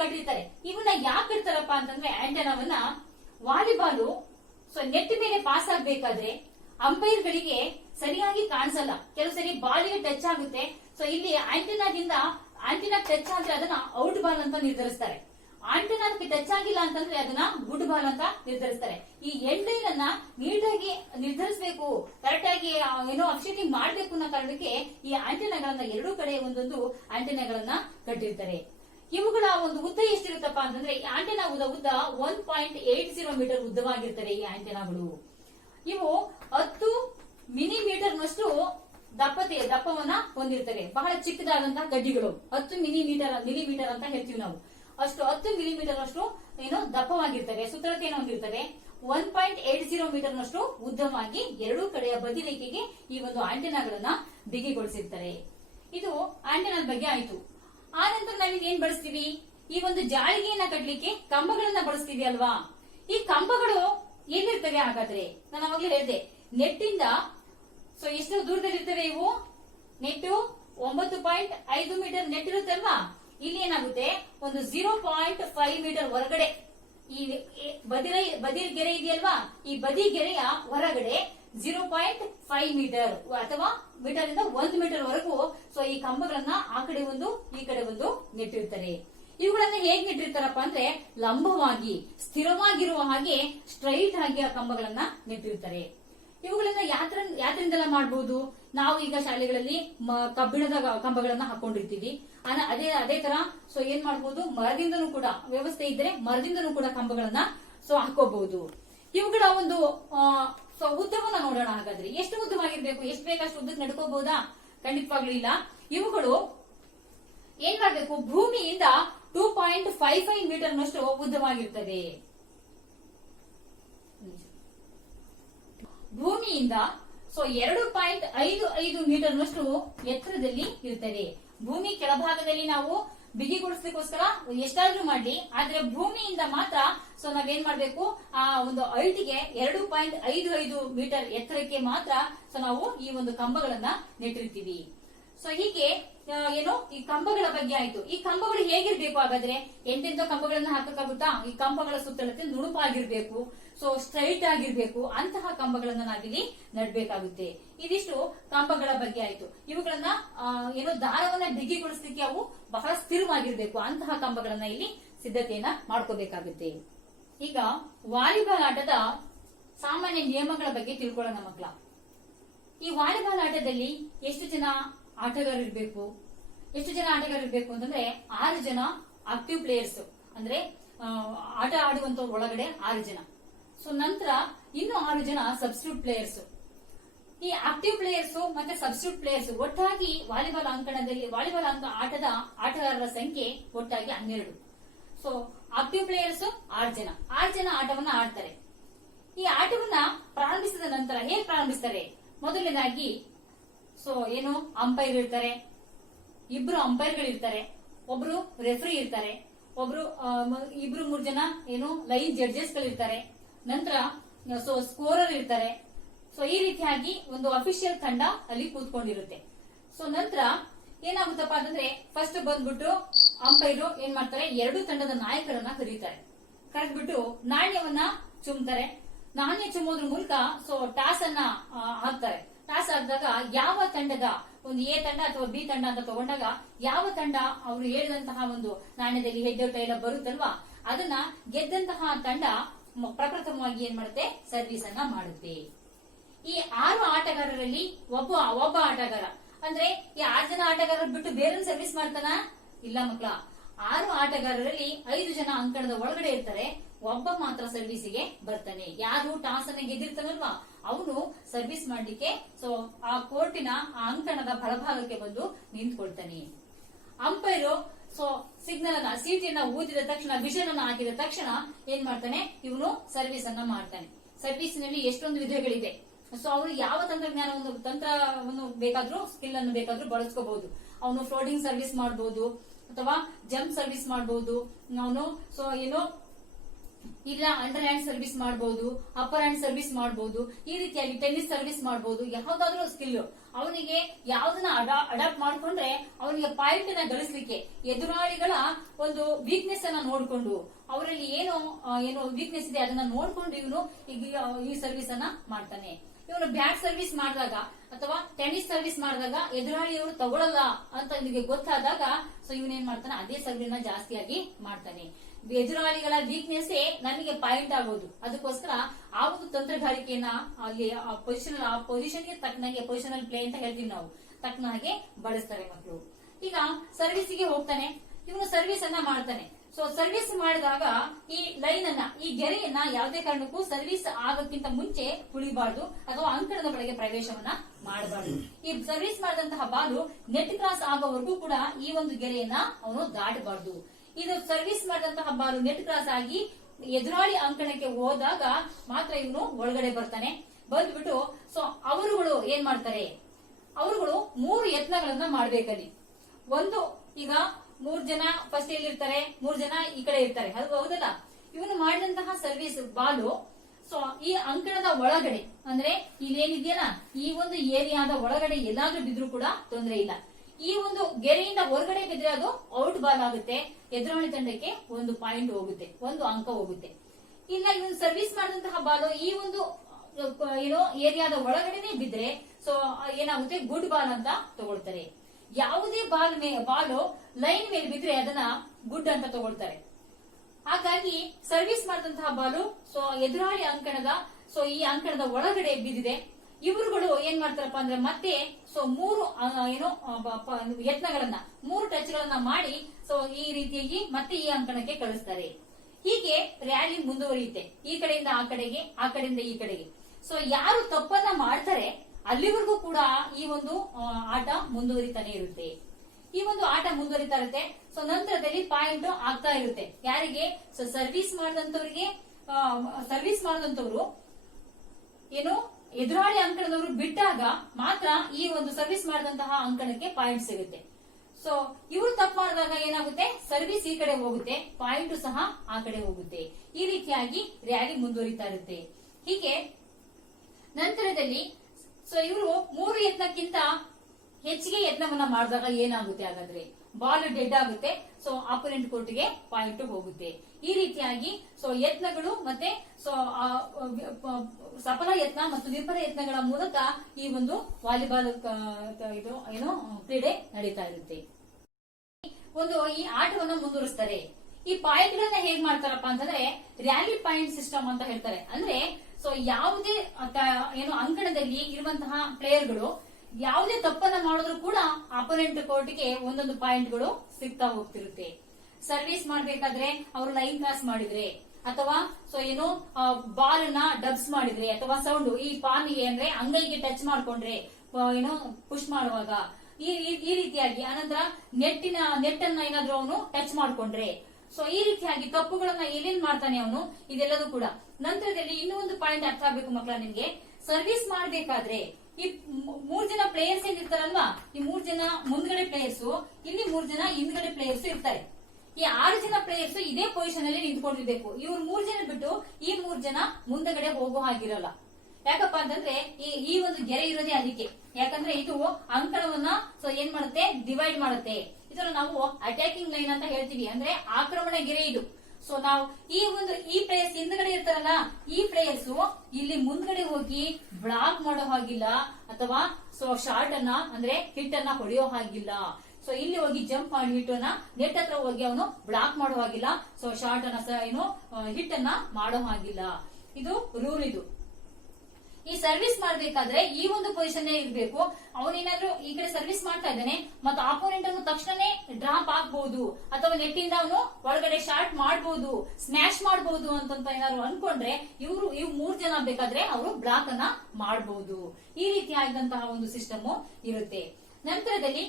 ಕಟ್ಟಿರ್ತಾರೆ. ಇವನ್ನ ಯಾಕೆ ಇಡ್ತಾರಪ್ಪ ಅಂತಂದ್ರೆ ಆಂಟೆನಾವನ್ನ ವಾಲಿಬಾಲು ಸೊ ನೆಟ್ ಮೇಲೆ ಪಾಸ್ ಆಗ್ಬೇಕಾದ್ರೆ ಅಂಪೈರ್ ಗಳಿಗೆ ಸರಿಯಾಗಿ ಕಾಣಿಸಲ್ಲ, ಕೆಲವು ಸರಿ ಬಾಲಿಗೆ ಟಚ್ ಆಗುತ್ತೆ. ಸೊ ಇಲ್ಲಿ ಆಂಟೆನಾ ಟಚ್ ಆದ್ರೆ ಅದನ್ನ ಔಟ್ ಬಾಲ್ ಅಂತ ನಿರ್ಧರಿಸ್ತಾರೆ. ಆಂಟೆನಾಕ್ಕೆ ಟಚ್ ಆಗಿಲ್ಲ ಅಂತಂದ್ರೆ ಅದನ್ನ ಗುಡ್ ಬಾಲ್ ಅಂತ ನಿರ್ಧರಿಸ್ತಾರೆ. ಈ ಎಂಡ್ ಅನ್ನ ನೀಟಾಗಿ ನಿರ್ಧರಿಸಬೇಕು, ಕರೆಕ್ಟ್ ಆಗಿ ಅಪ್ಶೇಟಿಂಗ್ ಮಾಡ್ಬೇಕು ಅನ್ನೋ ಕಾರಣಕ್ಕೆ ಈ ಆಂಟೆನಾಗಳನ್ನ ಎರಡೂ ಕಡೆ ಒಂದೊಂದು ಆಂಟೆನಾಗಳನ್ನ ಕಟ್ಟಿರ್ತಾರೆ. ಇವುಗಳ ಒಂದು ಉದ್ದ ಎಷ್ಟಿರುತ್ತಪ್ಪ ಅಂತಂದ್ರೆ ಈ ಆಂಟೆನಾ ಉದ್ದ 1.80 ಮೀಟರ್ ಉದ್ದವಾಗಿರ್ತಾರೆ ಈ ಆಂಟೆನಾಗಳು. ಇವು 10 ಮಿಲಿಮೀಟರ್ನಷ್ಟು ದಪ್ಪವನ್ನ ಹೊಂದಿರ್ತವೆ. ಬಹಳ ಚಿಕ್ಕದಾದಂತಹ ಗಡ್ಡಿಗಳು 10 ಮಿಲಿಮೀಟರ್ ಅಂತ ಹೇಳ್ತೀವಿ ನಾವು. ಅಷ್ಟು 10 ಮಿಲಿಮೀಟರ್ ಅಷ್ಟು ದಪ್ಪವಾಗಿರ್ತವೆ, ಸುತ್ತಳತೆಯನ್ನು ಹೊಂದಿರ್ತವೆ. 1.80 ಮೀಟರ್ ನಷ್ಟು ಉದ್ದವಾಗಿ ಎರಡೂ ಕಡೆಯ ಬದಿ ರೇಖೆಗೆ ಈ ಒಂದು ಆಂಟೆನಾಗಳನ್ನ ಬಿಗಿಗೊಳಿಸಿರ್ತಾರೆ. ಇದು ಆಂಟೆನಾದ ಬಗ್ಗೆ ಆಯ್ತು. ಆ ನಂತರ ನಾವೀಗ ಏನ್ ಬಳಸ್ತೀವಿ? ಈ ಒಂದು ಜಾಳಿಗೆಯನ್ನ ಕಟ್ಲಿಕ್ಕೆ ಕಂಬಗಳನ್ನ ಬಳಸ್ತೀವಿ ಅಲ್ವಾ? ಈ ಕಂಬಗಳು ಎಲ್ಲಿರ್ತವೆ ಹಾಗಾದ್ರೆ? ನಾನು ಅವಾಗ್ಲೇ ಹೇಳಿದೆ, ನೆಟ್ಟಿಂದ ಸೊ ಎಷ್ಟು ದೂರದಲ್ಲಿರ್ತವೆ ಇವು? ನೆಟ್ಟು 9.5 ಮೀಟರ್ ನೆಟ್ ಇರುತ್ತೆ ಅಲ್ವಾ? ಇಲ್ಲಿ ಏನಾಗುತ್ತೆ, ಒಂದು 0.5 ಮೀಟರ್ ಹೊರಗಡೆ ಈ ಬದಿ ಗೆರೆ ಇದೆಯಲ್ವಾ, ಈ ಬದಿ ಗೆರೆಯ ಹೊರಗಡೆ 0.5 ಮೀಟರ್ ಅಥವಾ ಮೀಟರ್ ಇಂದ 1 ಮೀಟರ್ ವರೆಗೂ ಸೊ ಈ ಕಂಬಗಳನ್ನ ಆ ಕಡೆ ಒಂದು ಈ ಕಡೆ ಒಂದು ನೆಟ್ಟಿರ್ತಾರೆ. ಇವುಗಳನ್ನ ಹೇಗೆ ನೆಟ್ಟಿರ್ತಾರಪ್ಪ ಅಂದ್ರೆ ಲಂಬವಾಗಿ ಸ್ಥಿರವಾಗಿರುವ ಹಾಗೆ ಸ್ಟ್ರೈಟ್ ಆಗಿ ಆ ಕಂಬಗಳನ್ನ ನೆಟ್ಟಿರ್ತಾರೆ. ಇವುಗಳನ್ನ ಯಾತ್ರಿಂದೆಲ್ಲ ಮಾಡಬಹುದು. ನಾವು ಈಗ ಶಾಲೆಗಳಲ್ಲಿ ಕಬ್ಬಿಣದ ಕಂಬಗಳನ್ನ ಹಾಕೊಂಡಿರ್ತೀವಿ. ಅದೇ ತರ ಸೊ ಏನ್ ಮಾಡಬಹುದು, ಮರದಿಂದನೂ ಕೂಡ ವ್ಯವಸ್ಥೆ ಇದ್ರೆ ಮರದಿಂದನೂ ಕೂಡ ಕಂಬಗಳನ್ನ ಸೊ ಹಾಕೋಬಹುದು. ಇವುಗಳ ಒಂದು ಉದ್ದವನ್ನ ನೋಡೋಣ. ಹಾಗಾದ್ರೆ ಎಷ್ಟು ಉದ್ದವಾಗಿರ್ಬೇಕು, ಎಷ್ಟು ಬೇಕಷ್ಟು ಉದ್ದಕ್ಕೆ ನಡ್ಕೋಬಹುದಾ? ಖಂಡಿತವಾಗ್ಲೂ ಇಲ್ಲ. ಇವುಗಳು ಏನ್ ಮಾಡ್ಬೇಕು, ಭೂಮಿಯಿಂದ 2.55 ಮೀಟರ್ನಷ್ಟು ಉದ್ದವಾಗಿರ್ತದೆ. ಭೂಮಿಯಿಂದ ಸೊ 2.55 ಮೀಟರ್ನಷ್ಟು ಎತ್ತರದಲ್ಲಿ ಇರ್ತದೆ. ಭೂಮಿ ಕೆಳಭಾಗದಲ್ಲಿ ನಾವು ಬಿಗಿಗೊಳಿಸಲಿಕ್ಕೋಸ್ಕರ ಎಷ್ಟಾದ್ರೂ ಮಾಡ್ಲಿ, ಆದ್ರೆ ಭೂಮಿಯಿಂದ ಮಾತ್ರ ಸೊ ನಾವೇನ್ ಮಾಡ್ಬೇಕು, ಆ ಒಂದು ಹೈಟ್ಗೆ 2.55 ಮೀಟರ್ ಎತ್ತರಕ್ಕೆ ಮಾತ್ರ ಸೊ ನಾವು ಈ ಒಂದು ಕಂಬಗಳನ್ನ ನೆಟ್ಟಿರ್ತೀವಿ. ಸೊ ಹೀಗೆ ಏನು ಈ ಕಂಬಗಳ ಬಗ್ಗೆ ಆಯ್ತು. ಈ ಕಂಬಗಳು ಹೇಗಿರ್ಬೇಕು ಹಾಗಾದ್ರೆ? ಎಂತೆಂತ ಕಂಬಗಳನ್ನ ಹಾಕಕ್ಕಾಗುತ್ತಾ? ಈ ಕಂಬಗಳ ಸುತ್ತಳತೆ ನುಣುಪಾಗಿರ್ಬೇಕು, ಸೊ ಸ್ಟ್ರೈಟ್ ಆಗಿರ್ಬೇಕು. ಅಂತಹ ಕಂಬಗಳನ್ನ ನಾವಿಲ್ಲಿ ನಡ್ಬೇಕಾಗುತ್ತೆ. ಇದಿಷ್ಟು ಕಂಬಗಳ ಬಗ್ಗೆ ಆಯ್ತು. ಇವುಗಳನ್ನ ಏನೋ ದಾರವನ್ನ ಬಿಗಿಗೊಳಿಸಲಿಕ್ಕೆ ಅವು ಬಹಳ ಸ್ಥಿರವಾಗಿರ್ಬೇಕು. ಅಂತಹ ಕಂಬಗಳನ್ನ ಇಲ್ಲಿ ಸಿದ್ಧತೆಯನ್ನ ಮಾಡ್ಕೋಬೇಕಾಗುತ್ತೆ. ಈಗ ವಾಲಿಬಾಲ್ ಆಟದ ಸಾಮಾನ್ಯ ನಿಯಮಗಳ ಬಗ್ಗೆ ತಿಳ್ಕೊಳ್ಳೋಣ ಮಕ್ಕಳ. ಈ ವಾಲಿಬಾಲ್ ಆಟದಲ್ಲಿ ಎಷ್ಟು ಜನ ಆಟಗಾರರಿರ್ಬೇಕು? ಎಷ್ಟು ಜನ ಆಟಗಾರರಿರ್ಬೇಕು ಅಂತಂದ್ರೆ 6 ಜನ ಆಕ್ಟಿವ್ ಪ್ಲೇಯರ್ಸ್, ಅಂದ್ರೆ ಆಟ ಆಡುವಂತ ಒಳಗಡೆ 6 ಜನ. ಸೊ ನಂತರ ಇನ್ನು 6 ಜನ ಸಬ್ಸ್ಟಿಟ್ಯೂಟ್ ಪ್ಲೇಯರ್ಸ್. ಈ ಆಕ್ಟಿವ್ ಪ್ಲೇಯರ್ಸ್ ಮತ್ತೆ ಸಬ್ಸ್ಟಿಟ್ಯೂಟ್ ಪ್ಲೇಯರ್ಸ್ ಒಟ್ಟಾಗಿ ವಾಲಿಬಾಲ್ ಅಂಕಣದಲ್ಲಿ ವಾಲಿಬಾಲ್ ಆಟದ ಆಟಗಾರರ ಸಂಖ್ಯೆ ಒಟ್ಟಾಗಿ 12. ಸೊ ಆಕ್ಟಿವ್ ಪ್ಲೇಯರ್ಸ್ 6 ಜನ, 6 ಜನ ಆಟವನ್ನ ಆಡ್ತಾರೆ. ಈ ಆಟವನ್ನ ಪ್ರಾರಂಭಿಸಿದ ನಂತರ ಹೇಗೆ ಪ್ರಾರಂಭಿಸ್ತಾರೆ? ಮೊದಲನೇದಾಗಿ ಸೊ ಏನು ಅಂಪೈರ್ ಇರ್ತಾರೆ, 2 ಅಂಪೈರ್ಗಳಿರ್ತಾರೆ, ಒಬ್ರು ರೆಫ್ರಿ ಇರ್ತಾರೆ, ಒಬ್ರು 2-3 ಜನ ಏನು ಲೈನ್ ಜಡ್ಜಸ್ ಗಳಿರ್ತಾರೆ, ನಂತರ ಸೊ ಸ್ಕೋರರ್ ಇರ್ತಾರೆ. ಸೊ ಈ ರೀತಿಯಾಗಿ ಒಂದು ಅಫಿಷಿಯಲ್ ತಂಡ ಅಲ್ಲಿ ಕೂತ್ಕೊಂಡಿರುತ್ತೆ. ಸೊ ನಂತರ ಏನಾಗುತ್ತಪ್ಪ ಅಂತಂದ್ರೆ ಫಸ್ಟ್ ಬಂದ್ಬಿಟ್ಟು ಅಂಪೈರ್ ಏನ್ ಮಾಡ್ತಾರೆ, 2 ತಂಡದ ನಾಯಕರನ್ನ ಕರೀತಾರೆ. ಕರೆದ್ಬಿಟ್ಟು ನಾಣ್ಯವನ್ನ ಚುಮ್ತಾರೆ. ನಾಣ್ಯ ಚುಮ್ಮೋದ್ರ ಮೂಲಕ ಸೊ ಟಾಸ್ ಅನ್ನ ಹಾಕ್ತಾರೆ. ಟಾಸ್ ಹಾಕಿದಾಗ ಯಾವ ತಂಡದ ಒಂದು ಎ ತಂಡ ಅಥವಾ ಬಿ ತಂಡ ಅಂತ ತಗೊಂಡಾಗ ಯಾವ ತಂಡ ಅವರು ಹೇಳಿದಂತಹ ಒಂದು ನಾಣ್ಯದಲ್ಲಿ ಹೆಜ್ಜೆ ಎಲ್ಲ ಬರುತ್ತಲ್ವಾ, ಅದನ್ನ ಗೆದ್ದಂತಹ ತಂಡ ಪ್ರಪ್ರಥಮವಾಗಿ ಏನ್ ಮಾಡುತ್ತೆ, ಸರ್ವಿಸ್ ಅನ್ನ ಮಾಡುತ್ತೆ. ಈ 6 ಆಟಗಾರರಲ್ಲಿ ಒಬ್ಬ ಆಟಗಾರ ಅಂದ್ರೆ ಈ 6 ಜನ ಆಟಗಾರರು ಬಿಟ್ಟು ಬೇರೆ ಸರ್ವಿಸ್ ಮಾಡ್ತಾನ? ಇಲ್ಲ ಮಕ್ಕಳ. 6 ಆಟಗಾರರಲ್ಲಿ 5 ಜನ ಅಂಕಣದ ಒಳಗಡೆ ಇರ್ತಾರೆ, ಒಬ್ಬ ಮಾತ್ರ ಸರ್ವಿಸಿಗೆ ಬರ್ತಾನೆ. ಯಾರು ಟಾಸ್ ಅನ್ನ ಗೆದ್ದಿರ್ತಾನಲ್ವಾ ಅವನು ಸರ್ವಿಸ್ ಮಾಡ್ಲಿಕ್ಕೆ ಸೊ ಆ ಕೋರ್ಟಿನ ಆ ಅಂಕಣದ ಬಲಭಾಗಕ್ಕೆ ಬಂದು ನಿಂತ್ಕೊಳ್ತಾನೆ. ಅಂಪೈರು ಸೊ ಸಿಗ್ನಲ್ ಅನ್ನ ಸೀಟಿಯನ್ನ ಊದಿದ ತಕ್ಷಣ, ವಿಷನ್ ಅನ್ನ ಹಾಕಿದ ತಕ್ಷಣ ಏನ್ ಮಾಡ್ತಾನೆ, ಇವನು ಸರ್ವಿಸ್ ಅನ್ನ ಮಾಡ್ತಾನೆ. ಸರ್ವಿಸ್ ನಲ್ಲಿ ಎಷ್ಟೊಂದು ವಿಧಗಳಿದೆ. ಸೊ ಅವನು ಯಾವ ತಂತ್ರವನ್ನು ಬೇಕಾದ್ರೂ ಸ್ಕಿಲ್ ಅನ್ನು ಬೇಕಾದ್ರೂ ಬಳಸ್ಕೋಬಹುದು. ಅವನು ಫ್ಲೋಟಿಂಗ್ ಸರ್ವಿಸ್ ಮಾಡಬಹುದು ಅಥವಾ ಜಂಪ್ ಸರ್ವಿಸ್ ಮಾಡಬಹುದು. ಅವನು ಸೊ ಏನು ಇಲ್ಲ ಅಂಡರ್ ಹ್ಯಾಂಡ್ ಸರ್ವಿಸ್ ಮಾಡಬಹುದು, ಅಪ್ಪರ್ ಹ್ಯಾಂಡ್ ಸರ್ವಿಸ್ ಮಾಡಬಹುದು. ಈ ರೀತಿಯಾಗಿ ಟೆನ್ನಿಸ್ ಸರ್ವಿಸ್ ಮಾಡಬಹುದು. ಯಾವ್ದಾದ್ರೂ ಸ್ಕಿಲ್ ಅವನಿಗೆ ಯಾವ್ದನ್ನ ಅಡಾಪ್ಟ್ ಮಾಡ್ಕೊಂಡ್ರೆ ಅವನಿಗೆ ಪಾಯಿಂಟ್ ಅನ್ನ ಗಳಿಸಲಿಕ್ಕೆ ಎದುರಾಳಿಗಳ ಒಂದು ವೀಕ್ನೆಸ್ ಅನ್ನ ನೋಡ್ಕೊಂಡು ಅವರಲ್ಲಿ ಏನು ವೀಕ್ನೆಸ್ ಇದೆ ಅದನ್ನ ನೋಡ್ಕೊಂಡು ಇವನು ಈ ಸರ್ವಿಸ್ ಅನ್ನ ಮಾಡ್ತಾನೆ. ಇವನು ಬ್ಯಾಟ್ ಸರ್ವಿಸ್ ಮಾಡಿದಾಗ ಅಥವಾ ಟೆನ್ನಿಸ್ ಸರ್ವಿಸ್ ಮಾಡಿದಾಗ ಎದುರಾಳಿಯವರು ತಗೊಳ್ಳಲ್ಲ ಅಂತ ಇವನಿಗೆ ಗೊತ್ತಾದಾಗ ಸೊ ಇವನೇನ್ ಮಾಡ್ತಾನೆ, ಅದೇ ಸರ್ವಿನ ಜಾಸ್ತಿಯಾಗಿ ಮಾಡ್ತಾನೆ. ಎದುರಾಳಿಗಳ ವೀಕ್ನೆಸ್ ನನಗೆ ಪಾಯಿಂಟ್ ಆಗೋದು. ಅದಕ್ಕೋಸ್ಕರ ಆ ಒಂದು ತಂತ್ರಗಾರಿಕೆಯನ್ನ ಅಲ್ಲಿ ಪೊಸಿಷನ್ಗೆ ತಕ್ಕನಾಗೆ, ಪೊಸಿಷನಲ್ ಪ್ಲೇ ಅಂತ ಹೇಳ್ತೀವಿ ನಾವು, ತಕ್ಕನ ಹಾಗೆ ಬಳಸ್ತಾರೆ ಮಕ್ಕಳು. ಈಗ ಸರ್ವಿಸ್ಗೆ ಹೋಗ್ತಾನೆ, ಇವನು ಸರ್ವಿಸ್ ಅನ್ನ ಮಾಡ್ತಾನೆ. ಸೊ ಸರ್ವಿಸ್ ಮಾಡಿದಾಗ ಈ ಲೈನ್ ಅನ್ನ, ಈ ಗೆರೆಯನ್ನ ಯಾವುದೇ ಕಾರಣಕ್ಕೂ ಸರ್ವಿಸ್ ಆಗೋಕ್ಕಿಂತ ಮುಂಚೆ ತುಳಿಬಾರ್ದು ಅಥವಾ ಅಂಕಣದ ಒಳಗೆ ಪ್ರವೇಶವನ್ನ ಮಾಡಬಾರ್ದು. ಈ ಸರ್ವಿಸ್ ಮಾಡಿದಂತಹ ಬಾಲು ನೆಟ್ ಕ್ರಾಸ್ ಆಗೋವರೆಗೂ ಕೂಡ ಈ ಒಂದು ಗೆರೆಯನ್ನ ಅವನು ದಾಟಬಾರ್ದು. ಇದು ಸರ್ವಿಸ್ ಮಾಡಿದಂತಹ ಬಾಲು ನೆಟ್ ಕ್ರಾಸ್ ಆಗಿ ಎದುರಾಳಿ ಅಂಕಣಕ್ಕೆ ಹೋದಾಗ ಮಾತ್ರ ಇವನು ಒಳಗಡೆ ಬರ್ತಾನೆ. ಬಂದ್ಬಿಟ್ಟು ಸೊ ಅವರುಗಳು ಏನ್ ಮಾಡ್ತಾರೆ, ಅವರುಗಳು 3 ಯತ್ನಗಳನ್ನ ಮಾಡ್ಬೇಕಲ್ಲಿ. ಒಂದು, ಈಗ 3 ಜನ ಫಸ್ಟ್ ಇರ್ತಾರೆ, 3 ಜನ ಈ ಕಡೆ ಇರ್ತಾರೆ, ಅದು ಹೌದಲ್ಲ. ಇವನು ಮಾಡಿದಂತಹ ಸರ್ವಿಸ್ ಬಾಲು ಸೊ ಈ ಅಂಕಣದ ಒಳಗಡೆ ಅಂದ್ರೆ ಇಲ್ಲೇನಿದೆಯಲ್ಲ ಈ ಒಂದು ಏರಿಯಾದ ಒಳಗಡೆ ಎಲ್ಲಾದ್ರೂ ಬಿದ್ರೂ ಕೂಡ ತೊಂದರೆ ಇಲ್ಲ. ಈ ಒಂದು ಗೆರೆಯಿಂದ ಹೊರಗಡೆ ಬಿದ್ರೆ ಅದು ಔಟ್ ಬಾಲ್ ಆಗುತ್ತೆ. ಎದುರಾಳಿ ತಂಡಕ್ಕೆ 1 ಪಾಯಿಂಟ್ ಹೋಗುತ್ತೆ, 1 ಅಂಕ ಹೋಗುತ್ತೆ. ಇಲ್ಲ ಇವನು ಸರ್ವಿಸ್ ಮಾಡಿದಂತಹ ಬಾಲು ಈ ಒಂದು ಏರಿಯಾದ ಒಳಗಡೆನೆ ಬಿದ್ರೆ ಸೊ ಏನಾಗುತ್ತೆ, ಗುಡ್ ಬಾಲ್ ಅಂತ ತಗೊಳ್ತಾರೆ. ಯಾವುದೇ ಬಾಲು ಲೈನ್ ಮೇಲೆ ಬಿದ್ರೆ ಅದನ್ನ ಗುಡ್ ಅಂತ ತಗೊಳ್ತಾರೆ. ಹಾಗಾಗಿ ಸರ್ವಿಸ್ ಮಾಡಿದಂತಹ ಬಾಲು ಸೊ ಎದುರಾಳಿ ಅಂಕಣದ ಸೊ ಈ ಅಂಕಣದ ಒಳಗಡೆ ಬಿದ್ದಿದೆ. ಇವರುಗಳು ಏನ್ ಮಾಡ್ತಾರಪ್ಪ ಅಂದ್ರೆ ಮತ್ತೆ ಸೊ 3 ಯತ್ನಗಳನ್ನ 3 ಟಚ್ ಗಳನ್ನ ಮಾಡಿ ಸೊ ಈ ರೀತಿಯಾಗಿ ಮತ್ತೆ ಈ ಅಂಕಣಕ್ಕೆ ಕಳಿಸ್ತಾರೆ. ಹೀಗೆ ರ್ಯಾಲಿ ಮುಂದುವರಿಯುತ್ತೆ, ಈ ಕಡೆಯಿಂದ ಆ ಕಡೆಗೆ, ಆ ಕಡೆಯಿಂದ ಈ ಕಡೆಗೆ. ಸೊ ಯಾರು ತಪ್ಪನ್ನ ಮಾಡ್ತಾರೆ ಅಲ್ಲಿವರೆಗೂ ಕೂಡ ಈ ಒಂದು ಆಟ ಮುಂದುವರಿತಾನೆ ಇರುತ್ತೆ. ಈ ಒಂದು ಆಟ ಮುಂದುವರಿತಾ ಇರುತ್ತೆ. ಸೊ ನಂತರದಲ್ಲಿ ಪಾಯಿಂಟ್ ಆಗ್ತಾ ಇರುತ್ತೆ. ಯಾರಿಗೆ? ಸೊ ಸರ್ವಿಸ್ ಮಾಡಿದಂತವ್ರು ಏನು ಎದುರಾಳಿ ಅಂಕಣದವರು ಬಿಟ್ಟಾಗ ಮಾತ್ರ ಈ ಒಂದು ಸರ್ವಿಸ್ ಮಾಡಿದಂತಹ ಅಂಕಣಕ್ಕೆ ಪಾಯಿಂಟ್ ಸಿಗುತ್ತೆ. ಸೊ ಇವರು ತಪ್ಪು ಮಾಡಿದಾಗ ಏನಾಗುತ್ತೆ? ಸರ್ವಿಸ್ ಈ ಕಡೆ ಹೋಗುತ್ತೆ, ಪಾಯಿಂಟ್ ಸಹ ಆ ಕಡೆ ಹೋಗುತ್ತೆ. ಈ ರೀತಿಯಾಗಿ ರ್ಯಾಲಿ ಮುಂದುವರಿತಾ ಇರುತ್ತೆ. ಹೀಗೆ ನಂತರದಲ್ಲಿ ಸೊ ಇವರು 3 ಯತ್ನಕ್ಕಿಂತ ಹೆಚ್ಚಿಗೆ ಯತ್ನವನ್ನ ಮಾಡಿದಾಗ ಏನಾಗುತ್ತೆ? ಹಾಗಾದ್ರೆ ಬಾಲ್ ಡೆಡ್ ಆಗುತ್ತೆ. ಸೊ ಅಪೋನೆಂಟ್ ಕೋರ್ಟ್ಗೆ ಪಾಯಿಂಟ್ ಹೋಗುತ್ತೆ. ಈ ರೀತಿಯಾಗಿ ಸೊ ಯತ್ನಗಳು ಮತ್ತೆ ಸೊ ಸಫಲ ಯತ್ನ ಮತ್ತು ವಿಫಲ ಯತ್ನಗಳ ಮೂಲಕ ಈ ಒಂದು ವಾಲಿಬಾಲ್ ಇದು ಏನು ಕ್ರೀಡೆ ನಡೀತಾ ಇರುತ್ತೆ. ಈ ಆಟವನ್ನು ಮುಂದುವರಿಸ್ತಾರೆ. ಈ ಪಾಯಿಂಟ್ ಗಳನ್ನ ಹೇಗ್ ಮಾಡ್ತಾರಪ್ಪ ಅಂತಂದ್ರೆ ರ್ಯಾಲಿ ಪಾಯಿಂಟ್ ಸಿಸ್ಟಮ್ ಅಂತ ಹೇಳ್ತಾರೆ. ಅಂದ್ರೆ ಸೊ ಯಾವುದೇ ಅಂಕಣದಲ್ಲಿ ಇರುವಂತಹ ಪ್ಲೇಯರ್ಗಳು ಯಾವುದೇ ತಪ್ಪನ್ನ ಮಾಡಿದ್ರು ಕೂಡ ಅಪೋನೆಂಟ್ ಕೋರ್ಟ್ಗೆ ಒಂದೊಂದು ಪಾಯಿಂಟ್ಗಳು ಸಿಗ್ತಾ ಹೋಗ್ತಿರುತ್ತೆ. ಸರ್ವಿಸ್ ಮಾಡ್ಬೇಕಾದ್ರೆ ಅವರು ಲೈನ್ ಕ್ರಾಸ್ ಮಾಡಿದ್ರೆ ಅಥವಾ ಸೊ ಬಾಲ್ ನ ಡಬ್ಸ್ ಮಾಡಿದ್ರೆ ಅಥವಾ ಸೌಂಡ್ ಈ ಪಾನಿಗೆ ಅಂದ್ರೆ ಅಂಗೈಗೆ ಟಚ್ ಮಾಡ್ಕೊಂಡ್ರೆ ಪುಷ್ ಮಾಡುವಾಗ ಈ ರೀತಿಯಾಗಿ ಅನಂತರ ನೆಟ್ ಅನ್ನ ಏನಾದ್ರೂ ಅವನು ಟಚ್ ಮಾಡ್ಕೊಂಡ್ರೆ ಸೊ ಈ ರೀತಿಯಾಗಿ ತಪ್ಪುಗಳನ್ನ ಏನೇನ್ ಮಾಡ್ತಾನೆ ಅವನು ಇದೆಲ್ಲದೂ ಕೂಡ. ನಂತರದಲ್ಲಿ ಇನ್ನೂ ಒಂದು ಪಾಯಿಂಟ್ ಅರ್ಥ ಆಗ್ಬೇಕು ಮಕ್ಕಳ ನಿಮ್ಗೆ. ಸರ್ವಿಸ್ ಮಾಡ್ಬೇಕಾದ್ರೆ ಈ 3 ಜನ ಪ್ಲೇಯರ್ಸ್ ಏನಿರ್ತಾರಲ್ವಾ, ಈ 3 ಜನ ಮುಂದ್ಗಡೆ ಪ್ಲೇಯರ್ಸ್, ಇಲ್ಲಿ 3 ಜನ ಹಿಂದ್ಗಡೆ ಪ್ಲೇಯರ್ಸ್ ಇರ್ತಾರೆ. ಈ 6 ಜನ ಪ್ಲೇಯರ್ಸ್ ಇದೇ ಪೊಸಿಷನ್ ಅಲ್ಲಿ ನಿಂತ್ಕೊಂಡಿರ್ಬೇಕು. ಇವ್ರು 3 ಜನ ಬಿಟ್ಟು ಈ 3 ಜನ ಮುಂದಗಡೆ ಹೋಗೋ ಹಾಗಿರಲ್ಲ. ಯಾಕಪ್ಪ ಅಂತಂದ್ರೆ ಈ ಒಂದು ಗೆರೆ ಇರೋದೇ ಅದಕ್ಕೆ. ಯಾಕಂದ್ರೆ ಇದು ಅಂಕಣವನ್ನ ಸೊ ಏನ್ ಮಾಡುತ್ತೆ? ಡಿವೈಡ್ ಮಾಡುತ್ತೆ. ಇದನ್ನ ನಾವು ಅಟ್ಯಾಕಿಂಗ್ ಲೈನ್ ಅಂತ ಹೇಳ್ತೀವಿ. ಅಂದ್ರೆ ಆಕ್ರಮಣ ಗೆರೆ ಇದು. ಸೊ ನಾವು ಈ ಪ್ಲೇಯರ್ಸ್ ಹಿಂದ್ಗಡೆ ಇರ್ತಾರಲ್ಲ, ಈ ಪ್ಲೇಯರ್ಸ್ ಇಲ್ಲಿ ಮುಂದ್ಗಡೆ ಹೋಗಿ ಬ್ಲಾಕ್ ಮಾಡೋ ಹಾಗಿಲ್ಲ ಅಥವಾ ಸೊ ಶಾರ್ಟ್ ಅನ್ನ ಅಂದ್ರೆ ಹಿಟ್ ಅನ್ನ ಹೊಡೆಯೋ ಹಾಗಿಲ್ಲ. ಸೊ ಇಲ್ಲಿ ಹೋಗಿ ಜಂಪ್ ಮಾಡಿ ಹಿಟ್ ಅನ್ನ ನೆಟ್ ಹತ್ರ ಹೋಗಿ ಅವನು ಬ್ಲಾಕ್ ಮಾಡೋ ಹಾಗಿಲ್ಲ. ಸೊ ಶಾರ್ಟ್ ಅನ್ನ ಹಿಟ್ ಅನ್ನ ಮಾಡೋ ಹಾಗಿಲ್ಲ. ಇದು ರೂಲ್. ಇದು ಈ ಸರ್ವಿಸ್ ಮಾಡ್ಬೇಕಾದ್ರೆ ಈ ಒಂದು ಪೊಸಿಷನ್ ಇರಬೇಕು. ಅವನೇನಾದ್ರೂ ಈ ಕಡೆ ಸರ್ವಿಸ್ ಮಾಡ್ತಾ ಇದ್ದಾನೆ ಮತ್ತು ಆಪೋನೆಂಟ್ ಅನ್ನು ತಕ್ಷಣನೇ ಡ್ರಾಪ್ ಆಗ್ಬಹುದು ಅಥವಾ ನೆಟ್ ಇಂದ ಅವನು ಒಳಗಡೆ ಶಾರ್ಟ್ ಮಾಡಬಹುದು, ಸ್ಮ್ಯಾಶ್ ಮಾಡಬಹುದು ಅಂತ ಏನಾದ್ರು ಅನ್ಕೊಂಡ್ರೆ ಇವ್ರು 3 ಜನ ಬೇಕಾದ್ರೆ ಅವರು ಬ್ಲಾಕ್ ಅನ್ನ ಮಾಡಬಹುದು. ಈ ರೀತಿಯಾದಂತಹ ಒಂದು ಸಿಸ್ಟಮ್ ಇರುತ್ತೆ. ನಂತರದಲ್ಲಿ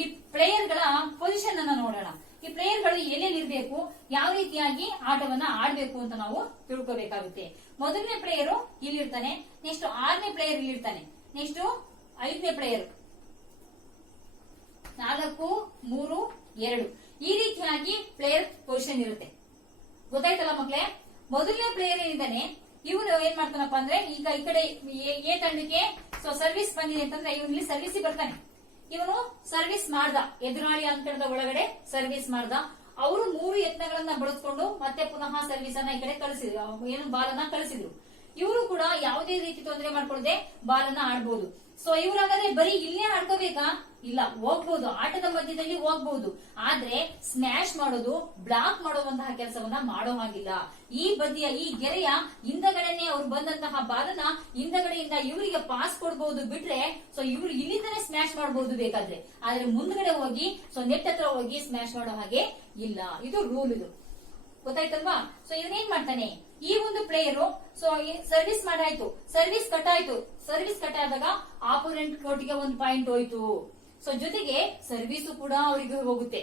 ಈ ಪ್ಲೇಯರ್ ಗಳ ಪೊಸಿಷನ್ ಅನ್ನ ನೋಡೋಣ. ಈ ಪ್ಲೇಯರ್ ಗಳು ಎಲ್ಲೆಲ್ಲಿ ಇರಬೇಕು, ಯಾವ ರೀತಿಯಾಗಿ ಆಟವನ್ನ ಆಡ್ಬೇಕು ಅಂತ ನಾವು ತಿಳ್ಕೋಬೇಕಾಗುತ್ತೆ. ಮೊದಲನೇ ಪ್ಲೇಯರ್ ಇಲ್ಲಿರ್ತಾನೆ, ನೆಕ್ಸ್ಟ್ 6ನೇ ಪ್ಲೇಯರ್ ಇಲ್ಲಿರ್ತಾನೆ, ನೆಕ್ಸ್ಟ್ 5ನೇ ಪ್ಲೇಯರ್ 4, 3, 2 ಈ ರೀತಿಯಾಗಿ ಪ್ಲೇಯರ್ ಪೊಸಿಷನ್ ಇರುತ್ತೆ. ಗೊತ್ತಾಯ್ತಲ್ಲ ಮಕ್ಳೇ? ಮೊದಲನೇ ಪ್ಲೇಯರ್ ಏನಿದ್ದಾನೆ ಇವನು ಏನ್ ಮಾಡ್ತಾನಪ್ಪ ಅಂದ್ರೆ ಈಗ ಈ ಕಡೆ ಎ ತಂಡಕ್ಕೆ ಸೊ ಸರ್ವಿಸ್ ಬಂದಿದೆ ಅಂತಂದ್ರೆ ಇವನಲ್ಲಿ ಸರ್ವಿಸ್ ಬರ್ತಾನೆ. ಇವನು ಸರ್ವಿಸ್ ಮಾಡ್ದ, ಎದುರಾಳಿ ಅಂಕಣದ ಒಳಗಡೆ ಸರ್ವಿಸ್ ಮಾಡ್ದ. ಅವರು 3 ಯತ್ನಗಳನ್ನ ಬಳಸ್ಕೊಂಡು ಮತ್ತೆ ಪುನಃ ಸರ್ವಿಸ್ ಅನ್ನ ಈ ಕಡೆ ಕಳಿಸಿದ್ರು, ಬಾಲನ್ನ ಕಳಿಸಿದ್ರು. ಇವರು ಕೂಡ ಯಾವುದೇ ರೀತಿ ತೊಂದರೆ ಮಾಡ್ಕೊಳ್ಳದೆ ಬಾಲನ್ನ ಆಡ್ಬೋದು. ಸೊ ಇವ್ರಾಗಂದ್ರೆ ಬರೀ ಇಲ್ಲೇ ಆಡ್ಕೋಬೇಕಾ? ಇಲ್ಲ, ಹೋಗ್ಬಹುದು, ಆಟದ ಮಧ್ಯದಲ್ಲಿ ಹೋಗ್ಬಹುದು. ಆದ್ರೆ ಸ್ಮ್ಯಾಶ್ ಮಾಡೋದು, ಬ್ಲಾಕ್ ಮಾಡುವಂತಹ ಕೆಲಸವನ್ನ ಮಾಡೋ ಹಾಗಿಲ್ಲ. ಈ ಬದಿಯ ಈ ಗೆರೆಯ ಹಿಂದಗಡೆನೆ ಅವ್ರು ಬಂದಂತಹ ಬಾಲನ್ನ ಹಿಂದಗಡೆಯಿಂದ ಇವರಿಗೆ ಪಾಸ್ ಕೊಡಬಹುದು ಬಿಟ್ರೆ ಸೊ ಇವ್ರು ಇಲ್ಲಿಂದನೇ ಸ್ಮ್ಯಾಶ್ ಮಾಡಬಹುದು ಬೇಕಾದ್ರೆ. ಆದ್ರೆ ಮುಂದ್ಗಡೆ ಹೋಗಿ ಸೊ ನೆಟ್ ಹತ್ರ ಹೋಗಿ ಸ್ಮ್ಯಾಶ್ ಮಾಡೋ ಹಾಗೆ ಇಲ್ಲ. ಇದು ರೂಲ್. ಇದು ಗೊತ್ತಾಯ್ತಲ್ವಾ? ಸೊ ಇವನೇನ್ ಮಾಡ್ತಾನೆ, ಈ ಒಂದು ಪ್ಲೇಯರು ಸೊ ಸರ್ವಿಸ್ ಮಾಡಾಯ್ತು, ಸರ್ವಿಸ್ ಕಟ್ ಆಯ್ತು. ಸರ್ವಿಸ್ ಕಟ್ ಆದಾಗ ಆಪೋನೆಂಟ್ ಕೋರ್ಟ್ಗೆ 1 ಪಾಯಿಂಟ್ ಹೋಯ್ತು. ಸೊ ಜೊತೆಗೆ ಸರ್ವಿಸ್ ಕೂಡ ಅವರಿಗೆ ಹೋಗುತ್ತೆ.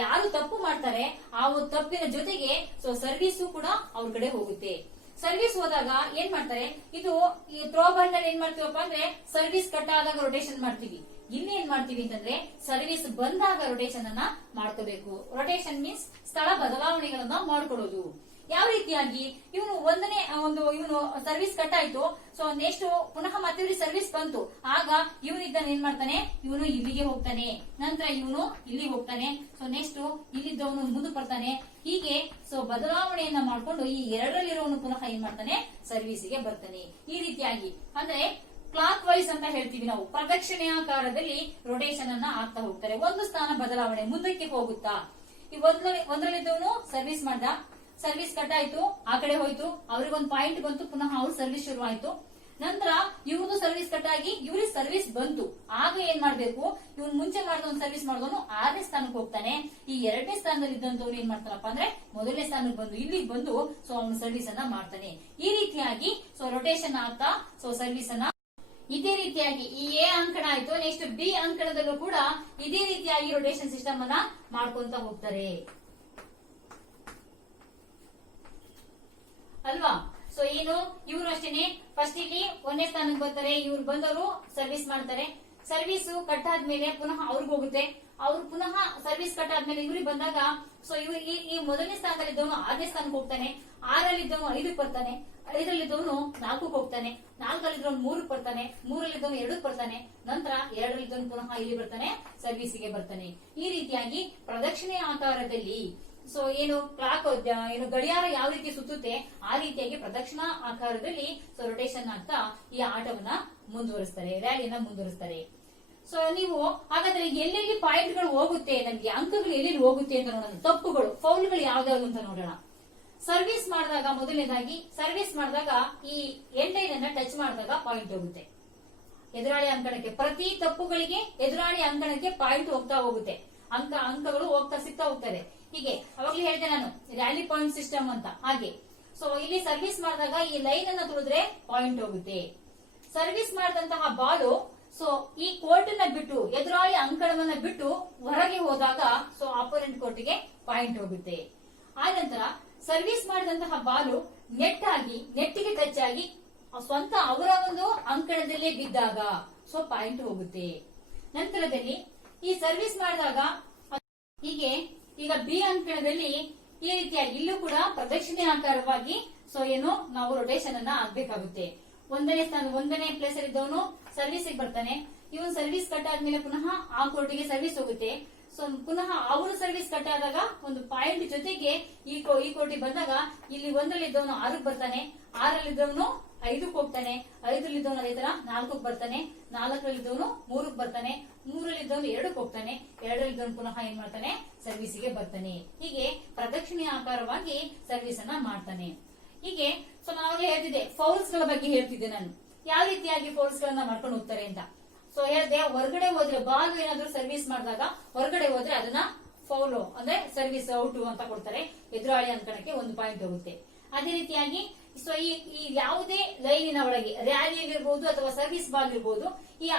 ಯಾರು ತಪ್ಪು ಮಾಡ್ತಾರೆ ಆ ಒಂದು ತಪ್ಪಿನ ಜೊತೆಗೆ ಸೊ ಸರ್ವಿಸ್ ಕೂಡ ಅವ್ರ ಕಡೆ ಹೋಗುತ್ತೆ. ಸರ್ವಿಸ್ ಹೋದಾಗ ಏನ್ ಮಾಡ್ತಾರೆ, ಇದು ಈ ಥ್ರೋ ಬಾಲ್ ನಲ್ಲಿ ಏನ್ ಮಾಡ್ತೀವಪ್ಪ ಅಂದ್ರೆ ಸರ್ವಿಸ್ ಕಟ್ ಆದಾಗ ರೊಟೇಷನ್ ಮಾಡ್ತೀವಿ. ಇಲ್ಲಿ ಏನ್ ಮಾಡ್ತೀವಿ ಅಂತಂದ್ರೆ ಸರ್ವಿಸ್ ಬಂದಾಗ ರೊಟೇಷನ್ ಅನ್ನ ಮಾಡ್ಕೋಬೇಕು. ರೊಟೇಷನ್ ಮೀನ್ಸ್ ಸ್ಥಳ ಬದಲಾವಣೆಗಳನ್ನ ಮಾಡ್ಕೊಡೋದು. ಯಾವ ರೀತಿಯಾಗಿ ಇವನು ಇವನು ಸರ್ವಿಸ್ ಕಟ್ ಆಯ್ತು. ಸೊ ನೆಕ್ಸ್ಟ್ ಪುನಃ ಮತ್ತೆ ಇವ್ರಿಗೆ ಸರ್ವಿಸ್ ಬಂತು. ಆಗ ಇವನಿದ್ದಾನೆ ಏನ್ ಮಾಡ್ತಾನೆ, ಇವನು ಇಲ್ಲಿಗೆ ಹೋಗ್ತಾನೆ, ನಂತರ ಇವನು ಇಲ್ಲಿ ಹೋಗ್ತಾನೆ. ಸೊ ನೆಕ್ಸ್ಟ್ ಇಲ್ಲಿದ್ದವನು ಮುಂದಕ್ಕೆ ಬರ್ತಾನೆ. ಹೀಗೆ ಸೊ ಬದಲಾವಣೆಯನ್ನ ಮಾಡ್ಕೊಂಡು ಈ ಎರಡರಲ್ಲಿರೋನು ಪುನಃ ಏನ್ ಮಾಡ್ತಾನೆ, ಸರ್ವಿಸ್ಗೆ ಬರ್ತಾನೆ. ಈ ರೀತಿಯಾಗಿ ಅಂದ್ರೆ ಕ್ಲಾಕ್ ವೈಸ್ ಅಂತ ಹೇಳ್ತೀವಿ ನಾವು, ಪ್ರದಕ್ಷಿಣಾಕಾರದಲ್ಲಿ ರೊಟೇಷನ್ ಅನ್ನ ಆಗ್ತಾ ಹೋಗ್ತಾರೆ. ಒಂದು ಸ್ಥಾನ ಬದಲಾವಣೆ ಮುಂದಕ್ಕೆ ಹೋಗುತ್ತಾ. ಈ ಒಂದರಲ್ಲಿದ್ದವನು ಸರ್ವಿಸ್ ಮಾಡ್ದ, ಸರ್ವಿಸ್ ಕಟ್ ಆಯ್ತು, ಆ ಕಡೆ ಹೋಯ್ತು, ಅವ್ರಿಗೊಂದು ಪಾಯಿಂಟ್ ಬಂತು, ಪುನಃ ಅವ್ರ ಸರ್ವಿಸ್ ಶುರು ಆಯ್ತು. ನಂತರ ಇವ್ರದ್ದು ಸರ್ವಿಸ್ ಕಟ್ ಆಗಿ ಇವ್ರಿಗೆ ಸರ್ವಿಸ್ ಬಂತು. ಆಗ ಏನ್ ಮಾಡ್ಬೇಕು, ಇವ್ನು ಮುಂಚೆ ಮಾಡಿದ ಒಂದು ಸರ್ವಿಸ್ ಮಾಡಿದವನು 6ನೇ ಸ್ಥಾನಕ್ಕೆ ಹೋಗ್ತಾನೆ. ಈ 2ನೇ ಸ್ಥಾನದಲ್ಲಿ ಇದ್ದಂತವ್ರು ಏನ್ ಮಾಡ್ತಾನಪ್ಪ ಅಂದ್ರೆ 1ನೇ ಸ್ಥಾನಕ್ಕೆ ಬಂದು ಇಲ್ಲಿಗೆ ಬಂದು ಸೊ ಅವನು ಸರ್ವಿಸ್ ಅನ್ನ ಮಾಡ್ತಾನೆ. ಈ ರೀತಿಯಾಗಿ ಸೊ ರೊಟೇಷನ್ ಆಗ್ತಾ ಸೊ ಸರ್ವಿಸ್ ಅನ್ನ ಇದೇ ರೀತಿಯಾಗಿ ಈ ಎ ಅಂಕಣ ಆಯ್ತು, ನೆಕ್ಸ್ಟ್ ಬಿ ಅಂಕಣದಲ್ಲೂ ಕೂಡ ಇದೇ ರೀತಿಯಾಗಿ ರೊಟೇಷನ್ ಸಿಸ್ಟಮ್ ಅನ್ನ ಮಾಡ್ಕೊಂತ ಹೋಗ್ತಾರೆ ಅಲ್ವಾ. ಸೊ ಏನು ಇವರು ಅಷ್ಟೇನೆ, ಫಸ್ಟ್ ಇಲ್ಲಿ 1ನೇ ಸ್ಥಾನಕ್ಕೆ ಬರ್ತಾರೆ, ಇವ್ರು ಬಂದವರು ಸರ್ವಿಸ್ ಮಾಡ್ತಾರೆ. ಸರ್ವಿಸ್ ಕಟ್ ಆದ್ಮೇಲೆ ಪುನಃ ಅವ್ರಿಗೆ ಹೋಗುತ್ತೆ, ಅವ್ರು ಪುನಃ ಸರ್ವಿಸ್ ಕಟ್ ಆದ್ಮೇಲೆ ಇವ್ರಿಗೆ ಬಂದಾಗ ಸೊ ಇವ್ರು ಈ 1ನೇ ಸ್ಥಾನದಲ್ಲಿದ್ದವನು 6ನೇ ಸ್ಥಾನಕ್ಕೆ ಹೋಗ್ತಾನೆ, 6ರಲ್ಲಿದ್ದವನು 5ಕ್ಕೆ ಬರ್ತಾನೆ, 5ರಲ್ಲಿದ್ದವನು 4ಕ್ಕೆ ಹೋಗ್ತಾನೆ, 4ರಲ್ಲಿದ್ದವನು 3ಕ್ಕೆ ಬರ್ತಾನೆ, 3ರಲ್ಲಿದ್ದವನು 2ಕ್ಕೆ ಬರ್ತಾನೆ, ನಂತರ 2ರಲ್ಲಿದ್ದವನು ಪುನಃ ಇಲ್ಲಿ ಬರ್ತಾನೆ, ಸರ್ವಿಸ್ಗೆ ಬರ್ತಾನೆ. ಈ ರೀತಿಯಾಗಿ ಪ್ರದಕ್ಷಿಣೆ ಆಕಾರದಲ್ಲಿ ಸೊ ಏನು ಕ್ಲಾಕ್ ಏನು ಗಡಿಯಾರ ಯಾವ ರೀತಿ ಸುತ್ತುತ್ತೆ ಆ ರೀತಿಯಾಗಿ ಪ್ರದಕ್ಷಿಣಾ ಆಕಾರದಲ್ಲಿ ಸೊ ರೊಟೇಷನ್ ಆಗ್ತಾ ಈ ಆಟವನ್ನ ಮುಂದುವರಿಸ್ತಾರೆ, ರ್ಯಾಲಿಯನ್ನ ಮುಂದುವರಿಸ್ತಾರೆ. ಸೊ ನೀವು ಹಾಗಾದ್ರೆ ಎಲ್ಲೆಲ್ಲಿ ಪಾಯಿಂಟ್ಗಳು ಹೋಗುತ್ತೆ, ನಮ್ಗೆ ಅಂಕಗಳು ಎಲ್ಲೆಲ್ಲಿ ಹೋಗುತ್ತೆ ಅಂತ ನೋಡೋಣ. ತಪ್ಪುಗಳು, ಫೌಲ್ಗಳು ಯಾವ್ದಾದ್ರು ಅಂತ ನೋಡೋಣ. ಸರ್ವಿಸ್ ಮಾಡಿದಾಗ ಮೊದಲನೇದಾಗಿ ಸರ್ವಿಸ್ ಮಾಡಿದಾಗ ಈ ಎಂಡೈನ್ ಅನ್ನ ಟಚ್ ಮಾಡಿದಾಗ ಪಾಯಿಂಟ್ ಹೋಗುತ್ತೆ ಎದುರಾಳಿ ಅಂಕಣಕ್ಕೆ. ಪ್ರತಿ ತಪ್ಪುಗಳಿಗೆ ಎದುರಾಳಿ ಅಂಕಣಕ್ಕೆ ಪಾಯಿಂಟ್ ಹೋಗ್ತಾ ಹೋಗುತ್ತೆ, ಅಂಕಗಳು ಹೋಗ್ತಾ ಸಿಗ್ತಾ ಹೋಗ್ತದೆ. ಹೀಗೆ ಅವಾಗ್ಲೂ ಹೇಳಿದೆ ನಾನು ರ್ಯಾಲಿ ಪಾಯಿಂಟ್ ಸಿಸ್ಟಮ್ ಅಂತ. ಹಾಗೆ ಸೊ ಇಲ್ಲಿ ಸರ್ವಿಸ್ ಮಾಡಿದಾಗ ಈ ಲೈನ್ ಅನ್ನ ತುಳಿದ್ರೆ ಪಾಯಿಂಟ್ ಹೋಗುತ್ತೆ. ಸರ್ವಿಸ್ ಮಾಡಿದಂತಹ ಬಾಲು ಸೊ ಈ ಕೋರ್ಟ್ ನ ಬಿಟ್ಟು ಎದುರಾಳಿ ಅಂಕಣವನ್ನ ಬಿಟ್ಟು ಹೊರಗೆ ಹೋದಾಗ ಸೊ ಅಪೋನೆಂಟ್ ಕೋರ್ಟ್ಗೆ ಪಾಯಿಂಟ್ ಹೋಗುತ್ತೆ. ಆ ನಂತರ ಸರ್ವಿಸ್ ಮಾಡಿದಂತಹ ಬಾಲು ನೆಟ್ಟಿಗೆ ಟಚ್ ಆಗಿ ಸ್ವಂತ ಅವರ ಒಂದು ಅಂಕಣದಲ್ಲೇ ಬಿದ್ದಾಗ ಸೊ ಪಾಯಿಂಟ್ ಹೋಗುತ್ತೆ. ನಂತರದಲ್ಲಿ ಈ ಸರ್ವಿಸ್ ಮಾಡಿದಾಗ ಹೀಗೆ ಈಗ ಬಿ ಅಂಕಣದಲ್ಲಿ ಈ ರೀತಿಯಾಗಿ ಇಲ್ಲೂ ಕೂಡ ಪ್ರದಕ್ಷಿಣೆ ಆಕಾರವಾಗಿ ಸೊ ಏನು ನಾವು ರೊಟೇಷನ್ ಅನ್ನ ಆಗ್ಬೇಕಾಗುತ್ತೆ. 1ನೇ ಪ್ಲೇಸ್ ಅಲ್ಲಿ ಇದ್ದವನು ಸರ್ವಿಸ್ ಬರ್ತಾನೆ, ಇವನು ಸರ್ವಿಸ್ ಕಟ್ ಆದ್ಮೇಲೆ ಪುನಃ ಆ ಕೋರ್ಟಿಗೆ ಸರ್ವಿಸ್ ಹೋಗುತ್ತೆ. ಸೊ ಪುನಃ ಅವರು ಸರ್ವಿಸ್ ಕಟ್ ಆದಾಗ ಒಂದು ಪಾಯಿಂಟ್ ಜೊತೆಗೆ ಈ ಕೋರ್ಟಿಗೆ ಬಂದಾಗ ಇಲ್ಲಿ 1ರಲ್ಲಿದ್ದವನು 6ಕ್ಕೆ ಬರ್ತಾನೆ, 6ರಲ್ಲಿದ್ದವನು 5ಕ್ಕೆ ಹೋಗ್ತಾನೆ, 5ರಲ್ಲಿದ್ದವನು ಅದೇ ತರ 4ಕ್ಕೆ ಬರ್ತಾನೆ, 4ರಲ್ಲಿದ್ದವನು 3ಕ್ಕೆ ಬರ್ತಾನೆ, 3ರಲ್ಲಿದ್ದವನು 2ಕ್ಕೆ ಹೋಗ್ತಾನೆ, 2ರಲ್ಲಿದ್ದವನು ಪುನಃ ಏನ್ ಮಾಡ್ತಾನೆ, ಸರ್ವಿಸ್ಗೆ ಬರ್ತಾನೆ. ಹೀಗೆ ಪ್ರದಕ್ಷಿಣೆ ಆಕಾರವಾಗಿ ಸರ್ವಿಸ್ ಅನ್ನ ಮಾಡ್ತಾನೆ. ಹೀಗೆ ಸೊ ನಾವು ಹೇಳ್ತಿದ್ದೆ ಫೌಲ್ಸ್ ಗಳ ಬಗ್ಗೆ ಹೇಳ್ತಿದ್ದೆ ನಾನು, ಯಾವ ರೀತಿಯಾಗಿ ಫೌಲ್ಸ್ ಗಳನ್ನ ಮಾಡ್ಕೊಂಡು ಹೋಗ್ತಾರೆ ಅಂತ. ಸೊ ಹೇಳ್ದೆ ಹೊರಗಡೆ ಹೋದ್ರೆ ಬಾಲ್ ಏನಾದ್ರು ಸರ್ವಿಸ್ ಮಾಡಿದಾಗ ಹೊರಗಡೆ ಹೋದ್ರೆ ಅದನ್ನ ಫೌಲ್ ಅಂದ್ರೆ ಸರ್ವಿಸ್ ಔಟ್ ಅಂತ ಕೊಡ್ತಾರೆ, ಎದುರಾಳಿ ಅಂಕಣಕ್ಕೆ ಒಂದು ಪಾಯಿಂಟ್ ಹೋಗುತ್ತೆ. ಅದೇ ರೀತಿಯಾಗಿ ಸೊ ಈ ಯಾವುದೇ ಲೈನಿನ ಒಳಗೆ ರ್ಯಾಲಿಯಲ್ಲಿ ಇರ್ಬೋದು ಅಥವಾ ಸರ್ವಿಸ್ ಬಾಲ್ ಇರ್ಬೋದು, ಈ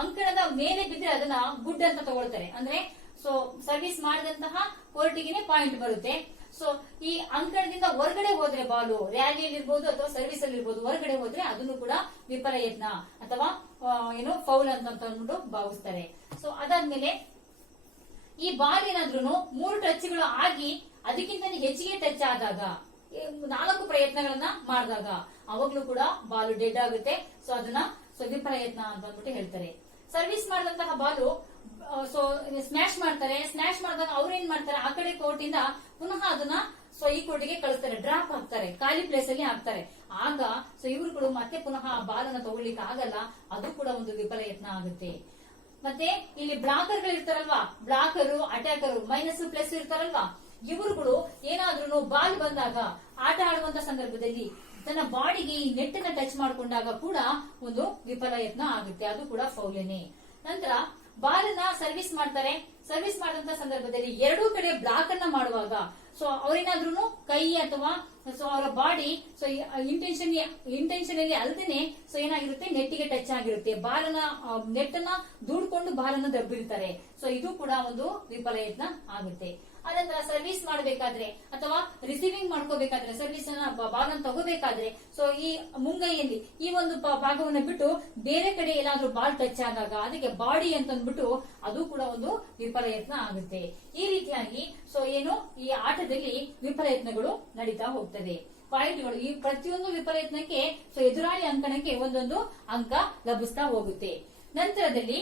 ಅಂಕಣದ ಮೇಲೆ ಬಿದ್ರೆ ಅದನ್ನ ಗುಡ್ ಅಂತ ತಗೊಳ್ತಾರೆ. ಅಂದ್ರೆ ಸೊ ಸರ್ವಿಸ್ ಮಾಡಿದಂತಹ ಕೋರ್ಟಿಗೆ ಪಾಯಿಂಟ್ ಬರುತ್ತೆ. ಸೊ ಈ ಅಂಕಣದಿಂದ ಹೊರಗಡೆ ಹೋದ್ರೆ ಬಾಲು ರ್ಯಾಲಿಯಲ್ಲಿ ಇರ್ಬೋದು ಅಥವಾ ಸರ್ವಿಸ್ ಅಲ್ಲಿ ಇರ್ಬೋದು, ಹೊರಗಡೆ ಹೋದ್ರೆ ಅದನ್ನು ಕೂಡ ವಿಫಲ ಯತ್ನ ಅಥವಾ ಏನು ಫೌಲ್ ಅಂತ ಅಂದ್ಬಿಟ್ಟು ಭಾವಿಸ್ತಾರೆ. ಸೊ ಅದಾದ್ಮೇಲೆ ಈ ಬಾಲ್ ಏನಾದ್ರೂ 3 ಟಚ್ಗಳು ಆಗಿ ಅದಕ್ಕಿಂತ ಹೆಚ್ಚಿಗೆ ಟಚ್ ಆದಾಗ 4 ಪ್ರಯತ್ನಗಳನ್ನ ಮಾಡಿದಾಗ ಅವಾಗ್ಲೂ ಕೂಡ ಬಾಲು ಡೆಡ್ ಆಗುತ್ತೆ. ಸೊ ಅದನ್ನ ವಿಫಲ ಯತ್ನ ಅಂತ ಅಂದ್ಬಿಟ್ಟು ಹೇಳ್ತಾರೆ. ಸರ್ವಿಸ್ ಮಾಡಿದಂತಹ ಬಾಲು ಸೊ ಸ್ಮ್ಯಾಶ್ ಮಾಡ್ತಾರೆ, ಸ್ಮ್ಯಾಶ್ ಮಾಡಿದಾಗ ಅವ್ರು ಏನ್ ಮಾಡ್ತಾರೆ, ಆ ಕಡೆ ಕೋರ್ಟ್ ಇಂದ ಪುನಃ ಅದನ್ನ ಸೊ ಈ ಕೋರ್ಟಿಗೆ ಕಳಿಸ್ತಾರೆ, ಡ್ರಾಪ್ ಹಾಕ್ತಾರೆ, ಖಾಲಿ ಪ್ಲೇಸ್ ಅಲ್ಲಿ ಹಾಕ್ತಾರೆ. ಆಗ ಸೊ ಇವ್ರುಗಳು ಮತ್ತೆ ಪುನಃ ಆ ಬಾಲನ್ನ ತಗೊಳ್ಳಿಕ್ಕೆ ಆಗಲ್ಲ, ಅದು ಕೂಡ ಒಂದು ವಿಫಲ ಯತ್ನ ಆಗುತ್ತೆ. ಮತ್ತೆ ಇಲ್ಲಿ ಬ್ಲಾಕರ್ ಗಳು ಇರ್ತಾರಲ್ವಾ, ಬ್ಲಾಕರು ಅಟ್ಯಾಕರು ಮೈನಸ್ ಪ್ಲಸ್ ಇರ್ತಾರಲ್ವಾ, ಇವರುಗಳು ಏನಾದ್ರೂ ಬಾಲ್ ಬಂದಾಗ ಆಟ ಆಡುವಂತ ಸಂದರ್ಭದಲ್ಲಿ ತನ್ನ ಬಾಡಿಗೆ ಈ ನೆಟ್ ನ ಟಚ್ ಮಾಡ್ಕೊಂಡಾಗ ಕೂಡ ಒಂದು ವಿಫಲ ಯತ್ನ ಆಗುತ್ತೆ, ಅದು ಕೂಡ ಫೌಲೇನೆ. ನಂತರ ಬಾಲ್ ಅನ್ನ ಸರ್ವಿಸ್ ಮಾಡ್ತಾರೆ, ಸರ್ವಿಸ್ ಮಾಡಿದಂತ ಸಂದರ್ಭದಲ್ಲಿ ಎರಡೂ ಕಡೆ ಬ್ಲಾಕ್ ಅನ್ನ ಮಾಡುವಾಗ ಸೊ ಅವ್ರೇನಾದ್ರೂ ಕೈ ಅಥವಾ ಸೊ ಅವರ ಬಾಡಿ ಸೊ ಇಂಟೆನ್ಷನಲಿ ಅಲ್ದೇನೆ ಸೊ ಏನಾಗಿರುತ್ತೆ, ನೆಟ್ಟಿಗೆ ಟಚ್ ಆಗಿರುತ್ತೆ, ಬಾಲನ ನೆಟ್ ಅನ್ನ ದೂಡ್ಕೊಂಡು ಬಾಲನ್ನ ದಬ್ಬಿರ್ತಾರೆ. ಸೊ ಇದು ಕೂಡ ಒಂದು ವಿಫಲ ಯತ್ನ ಆಗುತ್ತೆ. ಅನಂತರ ಸರ್ವಿಸ್ ಮಾಡಬೇಕಾದ್ರೆ ಅಥವಾ ರಿಸೀವಿಂಗ್ ಮಾಡ್ಕೋಬೇಕಾದ್ರೆ ಸರ್ವಿಸ್ ಬಾಲ್ ಅನ್ನು ತಗೋಬೇಕಾದ್ರೆ ಸೊ ಈ ಮುಂಗೈಯಲ್ಲಿ ಈ ಒಂದು ಭಾಗವನ್ನು ಬಿಟ್ಟು ಬೇರೆ ಕಡೆ ಏನಾದ್ರೂ ಬಾಲ್ ಟಚ್ ಆದಾಗ ಅದಕ್ಕೆ ಬಾಡಿ ಅಂತ ಅಂದ್ಬಿಟ್ಟು ಅದು ಕೂಡ ಒಂದು ವಿಫಲ ಯತ್ನ ಆಗುತ್ತೆ. ಈ ರೀತಿಯಾಗಿ ಸೊ ಏನು ಈ ಆಟದಲ್ಲಿ ವಿಫಲ ಯತ್ನಗಳು ನಡೀತಾ ಹೋಗ್ತದೆ. ಪಾಯಿಂಟ್ಗಳು ಈ ಪ್ರತಿಯೊಂದು ವಿಫಲ ಯತ್ನಕ್ಕೆ ಸೊ ಎದುರಾಳಿ ಅಂಕಣಕ್ಕೆ ಒಂದೊಂದು ಅಂಕ ಲಭಿಸ್ತಾ ಹೋಗುತ್ತೆ. ನಂತರದಲ್ಲಿ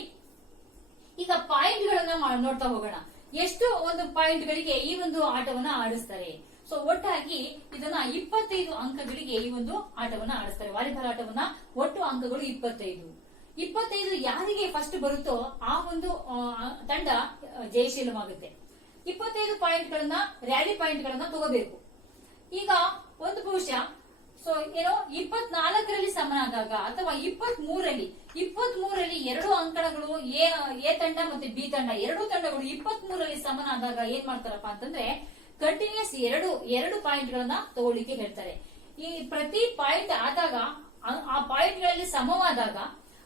ಈಗ ಪಾಯಿಂಟ್ಗಳನ್ನ ನೋಡ್ತಾ ಹೋಗೋಣ. ಎಷ್ಟು ಒಂದು ಪಾಯಿಂಟ್ಗಳಿಗೆ ಈ ಒಂದು ಆಟವನ್ನ ಆಡಿಸ್ತಾರೆ. ಸೊ ಒಟ್ಟಾಗಿ ಇದನ್ನ 25 ಅಂಕಗಳಿಗೆ ಈ ಒಂದು ಆಟವನ್ನ ಆಡಿಸ್ತಾರೆ. ವಾಲಿಬಾಲ್ ಆಟವನ್ನ ಒಟ್ಟು ಅಂಕಗಳು 25 ಯಾರಿಗೆ ಫಸ್ಟ್ ಬರುತ್ತೋ ಆ ಒಂದು ತಂಡ ಜಯಶೀಲವಾಗುತ್ತೆ. 25 ಪಾಯಿಂಟ್ಗಳನ್ನ ರ್ಯಾಲಿ ಪಾಯಿಂಟ್ಗಳನ್ನ ತಗೋಬೇಕು. ಈಗ ಒಂದು ಬಹುಶಃ ಸೊ ಏನೋ 24ರಲ್ಲಿ ಸಮನಾದಾಗ ಅಥವಾ 23ರಲ್ಲಿ ಎರಡು ಅಂಕಣಗಳು ಎ ತಂಡ ಮತ್ತೆ ಬಿ ತಂಡ ಎರಡು ತಂಡಗಳು 23ರಲ್ಲಿ ಸಮನಾದಾಗ ಏನ್ ಮಾಡ್ತಾರಪ್ಪ ಅಂತಂದ್ರೆ ಕಂಟಿನ್ಯೂಸ್ ಎರಡು ಪಾಯಿಂಟ್ ಗಳನ್ನ ತಗೊಳ್ಳಿಕ್ಕೆ ಹೇಳ್ತಾರೆ. ಈ ಪ್ರತಿ ಪಾಯಿಂಟ್ ಆದಾಗ ಆ ಪಾಯಿಂಟ್ ಗಳಲ್ಲಿ ಸಮವಾದಾಗ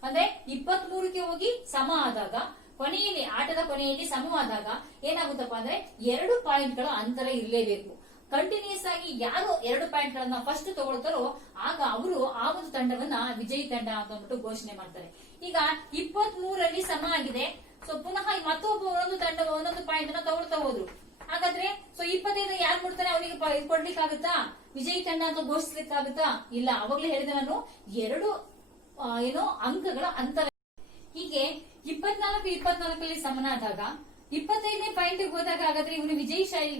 ಅಂದ್ರೆ 23ಕ್ಕೆ ಹೋಗಿ ಸಮ ಆದಾಗ ಕೊನೆಯಲ್ಲಿ ಆಟದ ಕೊನೆಯಲ್ಲಿ ಸಮವಾದಾಗ ಏನಾಗುತ್ತಪ್ಪ ಅಂದ್ರೆ 2 ಪಾಯಿಂಟ್ ಗಳ ಅಂತರ ಇರಲೇಬೇಕು. ಕಂಟಿನ್ಯೂಸ್ ಆಗಿ ಯಾರು 2 ಪಾಯಿಂಟ್ ಗಳನ್ನ ಫಸ್ಟ್ ತಗೊಳ್ತಾರೋ ಆಗ ಅವರು ಆ ಒಂದು ತಂಡವನ್ನ ವಿಜಯಿ ತಂಡ ಅಂತ ಅಂದ್ಬಿಟ್ಟು ಘೋಷಣೆ ಮಾಡ್ತಾರೆ. ಈಗ 23ರಲ್ಲಿ ಸಮ ಆಗಿದೆ. ಸೊ ಪುನಃ ಮತ್ತೊಬ್ಬ ಒಂದೊಂದು ಪಾಯಿಂಟ್ ಅನ್ನ ತಗೊಳ್ತಾ ಹೋದ್ರು. ಹಾಗಾದ್ರೆ ಸೊ 25 ಯಾರು ಕೊಡ್ತಾರೆ ಅವನಿಗೆ ಕೊಡ್ಲಿಕ್ಕಾಗುತ್ತಾ? ವಿಜಯಿ ತಂಡ ಅಂತ ಘೋಷಿಸ್ಲಿಕ್ಕಾಗುತ್ತಾ? ಇಲ್ಲ. ಅವಾಗ್ಲೇ ಹೇಳಿದೆ ನಾನು 2 ಅಂಕಗಳ ಅಂತರ. ಹೀಗೆ 24ರಲ್ಲಿ ಸಮನಾದಾಗ 25ನೇ ಪಾಯಿಂಟ್ ಹೋದಾಗ ಹಾಗಾದ್ರೆ ಇವನು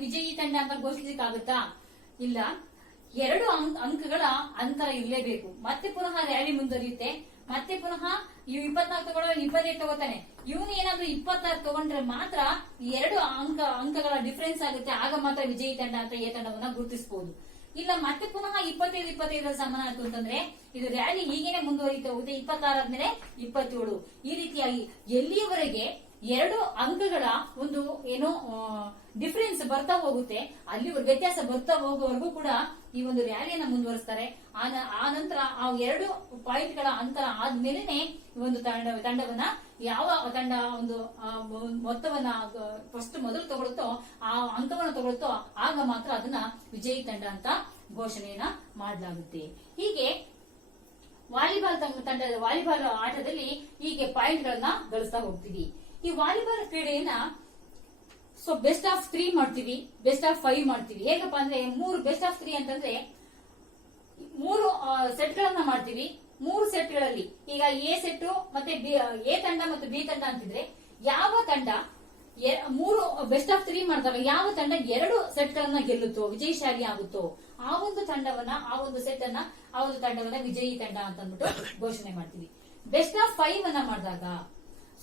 ವಿಜಯಿ ತಂಡ ಅಂತ ಘೋಷಿಸಲಿಕ್ಕಾಗುತ್ತಾ? ಇಲ್ಲ. 2 ಅಂಕಗಳ ಅಂತರ ಇರಲೇಬೇಕು. ಮತ್ತೆ ಪುನಃ ರ್ಯಾಲಿ ಮುಂದುವರಿಯುತ್ತೆ. ಮತ್ತೆ ಪುನಃ ಇವ್ 24 ತಗೊಳ್ಳೋ 25 ತಗೋತಾನೆ. ಇವನು ಏನಾದ್ರೂ 26 ತಗೊಂಡ್ರೆ ಮಾತ್ರ 2 ಅಂಕಗಳ ಡಿಫರೆನ್ಸ್ ಆಗುತ್ತೆ. ಆಗ ಮಾತ್ರ ವಿಜಯಿ ತಂಡ ಅಂತ ಎ ತಂಡವನ್ನ ಗುರುತಿಸಬಹುದು. ಇಲ್ಲ ಮತ್ತೆ ಪುನಃ 25 ಸಮಾನ ಆಯ್ತು ಅಂತಂದ್ರೆ ಇದು ರ್ಯಾಲಿ ಹೀಗೇನೆ ಮುಂದುವರಿತಾ ಹೋಗುತ್ತೆ. 26 ಆದ್ಮೇಲೆ 27 ಈ ರೀತಿಯಾಗಿ ಎಲ್ಲಿಯವರೆಗೆ 2 ಅಂಕಗಳ ಒಂದು ಡಿಫರೆನ್ಸ್ ಬರ್ತಾ ಹೋಗುತ್ತೆ ಅಲ್ಲಿ ವ್ಯತ್ಯಾಸ ಬರ್ತಾ ಹೋಗುವವರೆಗೂ ಕೂಡ ಈ ಒಂದು ರ್ಯಾಲಿಯನ್ನ ಮುಂದುವರಿಸ್ತಾರೆ. ಆ ನಂತರ ಆ 2 ಪಾಯಿಂಟ್ ಗಳ ಅಂತರ ಆದ್ಮೇಲೆ ಒಂದು ತಂಡವನ್ನ ಯಾವ ತಂಡ ಒಂದು ಮೊತ್ತವನ್ನ ಫಸ್ಟ್ ಮೊದಲು ತಗೊಳುತ್ತೋ ಆ ಅಂಕವನ್ನು ತಗೊಳುತ್ತೋ ಆಗ ಮಾತ್ರ ಅದನ್ನ ವಿಜಯಿ ತಂಡ ಅಂತ ಘೋಷಣೆಯನ್ನ ಮಾಡಲಾಗುತ್ತೆ. ಹೀಗೆ ವಾಲಿಬಾಲ್ ಆಟದಲ್ಲಿ ಹೀಗೆ ಪಾಯಿಂಟ್ ಗಳನ್ನ ಗಳಿಸ್ತಾ ಹೋಗ್ತೀವಿ. ಈ ವಾಲಿಬಾಲ್ ಕ್ರೀಡೆಯನ್ನ ಸೊ ಬೆಸ್ಟ್ ಆಫ್ 3 ಮಾಡ್ತೀವಿ, ಬೆಸ್ಟ್ ಆಫ್ 5 ಮಾಡ್ತೀವಿ. ಹೇಗಪ್ಪ ಅಂದ್ರೆ 3 ಬೆಸ್ಟ್ ಆಫ್ 3 ಅಂತಂದ್ರೆ 3 ಸೆಟ್ ಗಳನ್ನ ಮಾಡ್ತೀವಿ. 3 ಸೆಟ್ ಗಳಲ್ಲಿ ಈಗ ಎ ಸೆಟ್ ಮತ್ತೆ ಎ ತಂಡ ಮತ್ತು ಬಿ ತಂಡ ಅಂತಿದ್ರೆ ಯಾವ ತಂಡ 3 ಬೆಸ್ಟ್ ಆಫ್ 3 ಮಾಡಿದಾಗ ಯಾವ ತಂಡ 2 ಸೆಟ್ ಗಳನ್ನ ಗೆಲ್ಲುತ್ತೋ ವಿಜಯಶಾಲಿ ಆಗುತ್ತೋ ಆ ಒಂದು ತಂಡವನ್ನ ಆ ಒಂದು ಸೆಟ್ ಅನ್ನ ಆ ಒಂದು ತಂಡವನ್ನ ವಿಜಯಿ ತಂಡ ಅಂತ ಅಂದ್ಬಿಟ್ಟು ಘೋಷಣೆ ಮಾಡ್ತೀವಿ. ಬೆಸ್ಟ್ ಆಫ್ 5 ಅನ್ನ ಮಾಡಿದಾಗ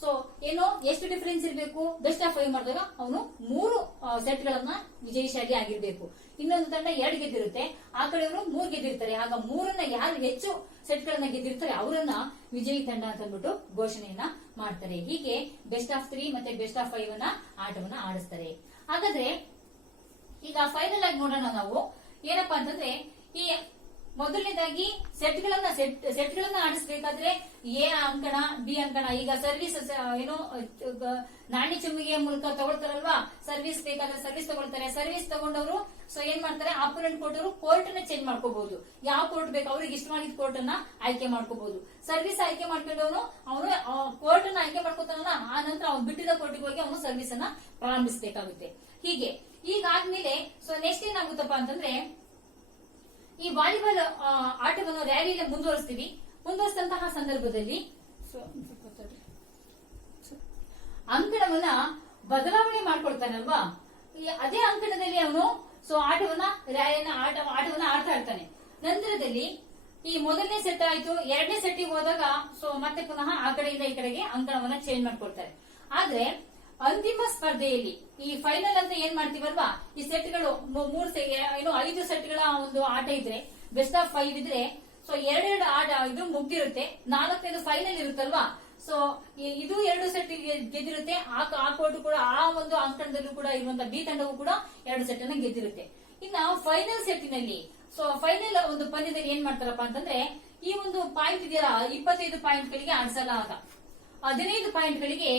ಸೊ ಎಷ್ಟು ಡಿಫರೆನ್ಸ್ ಇರಬೇಕು? ಬೆಸ್ಟ್ ಆಫ್ 5 ಮಾಡಿದಾಗ ಅವನು 3 ಸೆಟ್ ಗಳನ್ನ ವಿಜಯಶಾಲಿ ಆಗಿರ್ಬೇಕು. ಇನ್ನೊಂದು ತಂಡ 2 ಗೆದ್ದಿರುತ್ತೆ, ಆ ಕಡೆಯವರು 3 ಗೆದ್ದಿರ್ತಾರೆ. ಆಗ 3 ಯಾರು ಹೆಚ್ಚು ಸೆಟ್ ಗಳನ್ನ ಗೆದ್ದಿರ್ತಾರೆ ಅವರನ್ನ ವಿಜಯಿ ತಂಡ ಅಂತ ಅಂದ್ಬಿಟ್ಟು ಘೋಷಣೆಯನ್ನ ಮಾಡ್ತಾರೆ. ಹೀಗೆ ಬೆಸ್ಟ್ ಆಫ್ 3 ಮತ್ತೆ ಬೆಸ್ಟ್ ಆಫ್ 5 ಅನ್ನ ಆಟವನ್ನ ಆಡಿಸ್ತಾರೆ. ಹಾಗಾದ್ರೆ ಈಗ ಫೈನಲ್ ಆಗಿ ನೋಡೋಣ ನಾವು ಏನಪ್ಪಾ ಅಂತಂದ್ರೆ ಈ ಮೊದಲನೇದಾಗಿ ಸೆಟ್ ಗಳನ್ನ ಆಡಿಸಬೇಕಾದ್ರೆ ಎ ಅಂಕಣ ಬಿ ಅಂಕಣ. ಈಗ ಸರ್ವಿಸ್ ನಾಣ್ಯ ಚುಮ್ಮಿಗೆಯ ಮೂಲಕ ತಗೊಳ್ತಾರಲ್ವಾ, ಸರ್ವಿಸ್ ಬೇಕಾದ್ರೆ ಸರ್ವಿಸ್ ತಗೊಳ್ತಾರೆ. ಸರ್ವಿಸ್ ತಗೊಂಡವರು ಸೊ ಏನ್ ಮಾಡ್ತಾರೆ, ಆಪೋನೆಂಟ್ ಕೊಟ್ಟವರು ಕೋರ್ಟ್ ಅನ್ನ ಚೇಂಜ್ ಮಾಡ್ಕೋಬಹುದು. ಯಾವ ಕೋರ್ಟ್ ಬೇಕು ಅವ್ರಿಗೆ ಇಷ್ಟ ಮಾಡಿದ ಕೋರ್ಟ್ ಅನ್ನ ಆಯ್ಕೆ ಮಾಡ್ಕೋಬಹುದು. ಸರ್ವಿಸ್ ಆಯ್ಕೆ ಮಾಡ್ಕೊಂಡವನು ಅವನು ಕೋರ್ಟ್ ಅನ್ನ ಆಯ್ಕೆ ಮಾಡ್ಕೋತಾನಲ್ಲ, ಆ ನಂತರ ಅವ್ನು ಬಿಟ್ಟಿದ ಕೋರ್ಟಿಗೆ ಹೋಗಿ ಅವನು ಸರ್ವಿಸ್ ಅನ್ನ ಪ್ರಾರಂಭಿಸಬೇಕಾಗುತ್ತೆ. ಹೀಗೆ ಈಗಾದ್ಮೇಲೆ ಸೊ ನೆಕ್ಸ್ಟ್ ಏನಾಗುತ್ತಪ್ಪ ಅಂತಂದ್ರೆ ಈ ವಾಲಿಬಾಲ್ ಆಟವನ್ನು ರ್ಯಾಲಿಯಲ್ಲಿ ಮುಂದುವರಿಸಿದಂತಹ ಸಂದರ್ಭದಲ್ಲಿ ಅಂಕಣವನ್ನ ಬದಲಾವಣೆ ಮಾಡ್ಕೊಳ್ತಾನಲ್ವಾ, ಅದೇ ಅಂಕಣದಲ್ಲಿ ಅವನು ಸೊ ಆಟವನ್ನ ಆಡ್ತಾ ಇರ್ತಾನೆ. ನಂತರದಲ್ಲಿ ಈ ಮೊದಲನೇ ಸೆಟ್ ಆಯ್ತು, 2ನೇ ಸೆಟ್ಟಿಗೆ ಹೋದಾಗ ಸೊ ಮತ್ತೆ ಪುನಃ ಆ ಕಡೆಯಿಂದ ಈ ಕಡೆಗೆ ಅಂಕಣವನ್ನ ಚೇಂಜ್ ಮಾಡ್ಕೊಳ್ತಾರೆ. ಆದ್ರೆ ಅಂತಿಮ ಸ್ಪರ್ಧೆಯಲ್ಲಿ ಈ ಫೈನಲ್ ಅಂತ ಏನ್ ಮಾಡ್ತೀವಲ್ವಾ, ಈ ಸೆಟ್ಗಳು 5 ಸೆಟ್ಗಳ ಒಂದು ಆಟ ಇದ್ರೆ ಬೆಸ್ಟ್ ಆಫ್ 5 ಇದ್ರೆ ಸೊ 2 ಆಟ ಇದು ಮುಗ್ದಿರುತ್ತೆ. 4ನೇದು ಫೈನಲ್ ಇರುತ್ತಲ್ವಾ, ಸೊ ಇದು 2 ಸೆಟ್ ಗೆದ್ದಿರುತ್ತೆ. ಆ ಕೋರ್ಟ್ ಕೂಡ ಆ ಒಂದು ಅಂಕಣದಲ್ಲೂ ಕೂಡ ಇರುವಂತಹ ಬಿ ತಂಡವು ಕೂಡ 2 ಸೆಟ್ ಅನ್ನ ಗೆದ್ದಿರುತ್ತೆ. ಇನ್ನ ಫೈನಲ್ ಸೆಟ್ಟಿನಲ್ಲಿ ಸೊ ಫೈನಲ್ ಒಂದು ಪಂದ್ಯದಲ್ಲಿ ಏನ್ ಮಾಡ್ತಾರಪ್ಪ ಅಂತಂದ್ರೆ ಈ ಒಂದು ಪಾಯಿಂಟ್ ಇದೆಯಲ್ಲ 25 ಪಾಯಿಂಟ್ ಗಳಿಗೆ ಆಡಿಸಲಾಗ 15 ಪಾಯಿಂಟ್ ಗಳಿಗೆ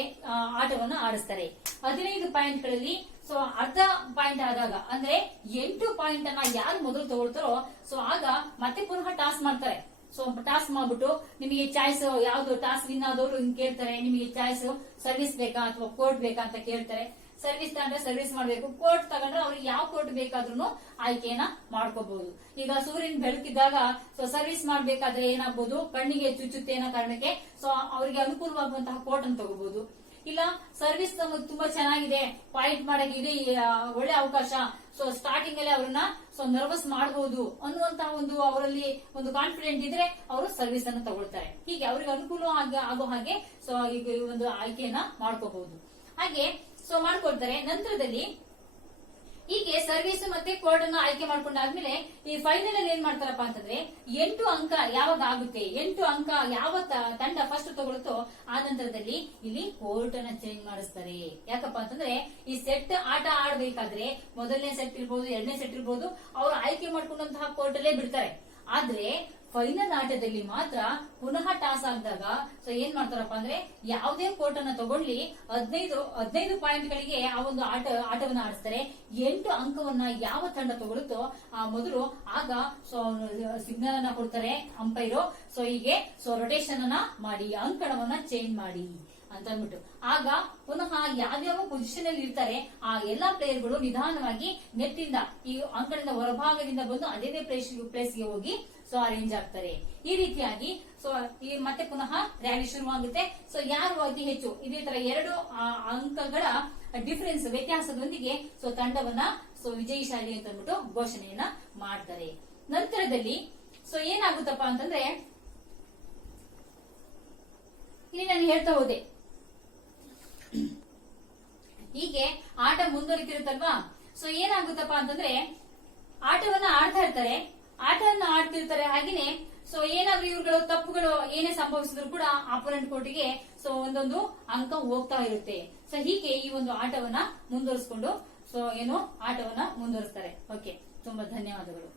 ಆಟವನ್ನು ಆಡಿಸ್ತಾರೆ. 15 ಪಾಯಿಂಟ್ ಗಳಲ್ಲಿ ಸೊ ಅರ್ಧ ಪಾಯಿಂಟ್ ಆದಾಗ ಅಂದ್ರೆ 8 ಪಾಯಿಂಟ್ ಅನ್ನ ಯಾರು ಮೊದಲು ತಗೊಳ್ತಾರೋ ಸೊ ಆಗ ಮತ್ತೆ ಪುನಃ ಟಾಸ್ ಮಾಡ್ತಾರೆ. ಸೊ ಟಾಸ್ ಮಾಡ್ಬಿಟ್ಟು ನಿಮಗೆ ಚಾಯ್ಸ್ ಯಾವ್ದು ಟಾಸ್ ವಿನ್ ಆದವರು ಕೇಳ್ತಾರೆ, ನಿಮಗೆ ಚಾಯ್ಸ್ ಸರ್ವಿಸ್ ಬೇಕಾ ಅಥವಾ ಕೋರ್ಟ್ ಬೇಕಾ ಅಂತ ಕೇಳ್ತಾರೆ. ಸರ್ವಿಸ್ ತಗೊಂಡ್ರೆ ಸರ್ವಿಸ್ ಮಾಡಬೇಕು, ಕೋರ್ಟ್ ತಗೊಂಡ್ರೆ ಅವ್ರಿಗೆ ಯಾವ ಕೋರ್ಟ್ ಬೇಕಾದ್ರೂ ಆಯ್ಕೆಯನ್ನ ಮಾಡ್ಕೋಬಹುದು. ಈಗ ಸೂರ್ಯನ ಬೆಳಕಿದ್ದಾಗ ಸೊ ಸರ್ವಿಸ್ ಮಾಡ್ಬೇಕಾದ್ರೆ ಏನಾಗಬಹುದು, ಕಣ್ಣಿಗೆ ಚುಚ್ಚುತ್ತೆ ಅನ್ನೋ ಕಾರಣಕ್ಕೆ ಸೊ ಅವರಿಗೆ ಅನುಕೂಲವಾಗುವಂತಹ ಕೋರ್ಟ್ ಅನ್ನು ತಗೋಬಹುದು. ಇಲ್ಲ ಸರ್ವಿಸ್ ತುಂಬಾ ಚೆನ್ನಾಗಿದೆ, ಪಾಯಿಂಟ್ ಮಾಡಕ್ಕೆ ಇದೆ ಒಳ್ಳೆ ಅವಕಾಶ, ಸೊ ಸ್ಟಾರ್ಟಿಂಗ್ ಅಲ್ಲಿ ಅವ್ರನ್ನ ಸೊ ನರ್ವಸ್ ಮಾಡಬಹುದು ಅನ್ನುವಂತಹ ಒಂದು ಅವರಲ್ಲಿ ಒಂದು ಕಾನ್ಫಿಡೆಂಟ್ ಇದ್ರೆ ಅವರು ಸರ್ವಿಸ್ ಅನ್ನು ತಗೊಳ್ತಾರೆ. ಹೀಗೆ ಅವ್ರಿಗೆ ಅನುಕೂಲ ಆಗೋ ಹಾಗೆ ಸೊ ಈಗ ಒಂದು ಆಯ್ಕೆಯನ್ನ ಮಾಡ್ಕೋಬಹುದು. ಹಾಗೆ ಸೊ ಮಾಡ್ಕೊಳ್ತಾರೆ. ನಂತರದಲ್ಲಿ ಹೀಗೆ ಸರ್ವಿಸ್ ಮತ್ತೆ ಕೋರ್ಟ್ ಅನ್ನ ಆಯ್ಕೆ ಮಾಡ್ಕೊಂಡಾದ್ಮೇಲೆ ಈ ಫೈನಲ್ ಅಲ್ಲಿ ಏನ್ ಮಾಡ್ತಾರಪ್ಪ ಅಂತಂದ್ರೆ 8 ಅಂಕ ಯಾವಾಗ ಆಗುತ್ತೆ, 8 ಅಂಕ ಯಾವ ತಂಡ ಫಸ್ಟ್ ತಗೊಳುತ್ತೋ ಆ ನಂತರದಲ್ಲಿ ಇಲ್ಲಿ ಕೋರ್ಟ್ ಅನ್ನ ಚೇಂಜ್ ಮಾಡಿಸ್ತಾರೆ. ಯಾಕಪ್ಪ ಅಂತಂದ್ರೆ ಈ ಸೆಟ್ ಆಟ ಆಡ್ಬೇಕಾದ್ರೆ ಮೊದಲನೇ ಸೆಟ್ ಇರ್ಬೋದು, ಎರಡನೇ ಸೆಟ್ ಇರ್ಬೋದು, ಅವರು ಆಯ್ಕೆ ಮಾಡ್ಕೊಂಡಂತಹ ಕೋರ್ಟ್ ಅಲ್ಲೇ ಬಿಡ್ತಾರೆ. ಆದ್ರೆ ಫೈನಲ್ ಆಟದಲ್ಲಿ ಮಾತ್ರ ಪುನಃ ಟಾಸ್ ಆಗಿದಾಗ ಸೊ ಏನ್ ಮಾಡ್ತಾರಪ್ಪ ಅಂದ್ರೆ ಯಾವುದೇ ಕೋರ್ಟ್ ಅನ್ನ ತಗೊಳ್ಳಿ 15 ಪಾಯಿಂಟ್ಗಳಿಗೆ ಆ ಒಂದು ಆಟವನ್ನ ಆಡಿಸ್ತಾರೆ. 8 ಅಂಕವನ್ನ ಯಾವ ತಂಡ ತಗೊಳುತ್ತೋ ಆ ಮೊದಲು ಆಗ ಸೊ ಸಿಗ್ನಲ್ ಅನ್ನ ಕೊಡ್ತಾರೆ ಅಂಪೈರು. ಸೊ ಹೀಗೆ ಸೊ ರೊಟೇಷನ್ ಅನ್ನ ಮಾಡಿ, ಅಂಕಣವನ್ನ ಚೇಂಜ್ ಮಾಡಿ ಅಂತ ಅಂದ್ಬಿಟ್ಟು ಆಗ ಪುನಃ ಯಾವ್ಯಾವ ಪೊಸಿಷನ್ ಅಲ್ಲಿ ಇರ್ತಾರೆ ಆ ಎಲ್ಲಾ ಪ್ಲೇಯರ್ಗಳು ನಿಧಾನವಾಗಿ ನೆಟ್ ಇಂದ ಈ ಅಂಕಣದ ಹೊರಭಾಗದಿಂದ ಬಂದು ಅದೇ ಪ್ಲೇಸ್ ಗೆ ಹೋಗಿ ಸೊ ಅರೇಂಜ್ ಆಗ್ತಾರೆ. ಈ ರೀತಿಯಾಗಿ ಸೊ ಈ ಮತ್ತೆ ಪುನಃ ರ್ಯಾಲಿ ಶುರುವಾಗುತ್ತೆ. ಸೊ ಯಾರು ಅತಿ ಹೆಚ್ಚು ಇದೇ ತರ 2 ಅಂಕಗಳ ಡಿಫರೆನ್ಸ್ ವ್ಯತ್ಯಾಸದೊಂದಿಗೆ ಸೊ ತಂಡವನ್ನ ಸೊ ವಿಜಯಶಾಲಿ ಅಂತ ಅಂದ್ಬಿಟ್ಟು ಘೋಷಣೆಯನ್ನ ಮಾಡ್ತಾರೆ. ನಂತರದಲ್ಲಿ ಸೊ ಏನಾಗುತ್ತಪ್ಪ ಅಂತಂದ್ರೆ ಇಲ್ಲಿ ನಾನು ಹೇಳ್ತಾ ಹೋದೆ ಹೀಗೆ ಆಟ ಮುಂದುವರಿತಿರುತ್ತಲ್ವಾ. ಸೊ ಏನಾಗುತ್ತಪ್ಪ ಅಂತಂದ್ರೆ ಆಟವನ್ನ ಆಡ್ತಿರ್ತಾರೆ ಹಾಗೇನೆ ಸೊ ಏನಾದ್ರೂ ಇವುಗಳು ತಪ್ಪುಗಳು ಏನೇ ಸಂಭವಿಸಿದ್ರು ಕೂಡ ಅಪೋನೆಂಟ್ ಕೋರ್ಟಿಗೆ ಸೊ ಒಂದೊಂದು ಅಂಕ ಹೋಗ್ತಾ ಇರುತ್ತೆ. ಸೊ ಹೀಗೆ ಈ ಒಂದು ಆಟವನ್ನ ಮುಂದುವರಿಸಿಕೊಂಡು ಸೊ ಆಟವನ್ನ ಮುಂದುವರಿಸ್ತಾರೆ. ಓಕೆ, ತುಂಬಾ ಧನ್ಯವಾದಗಳು.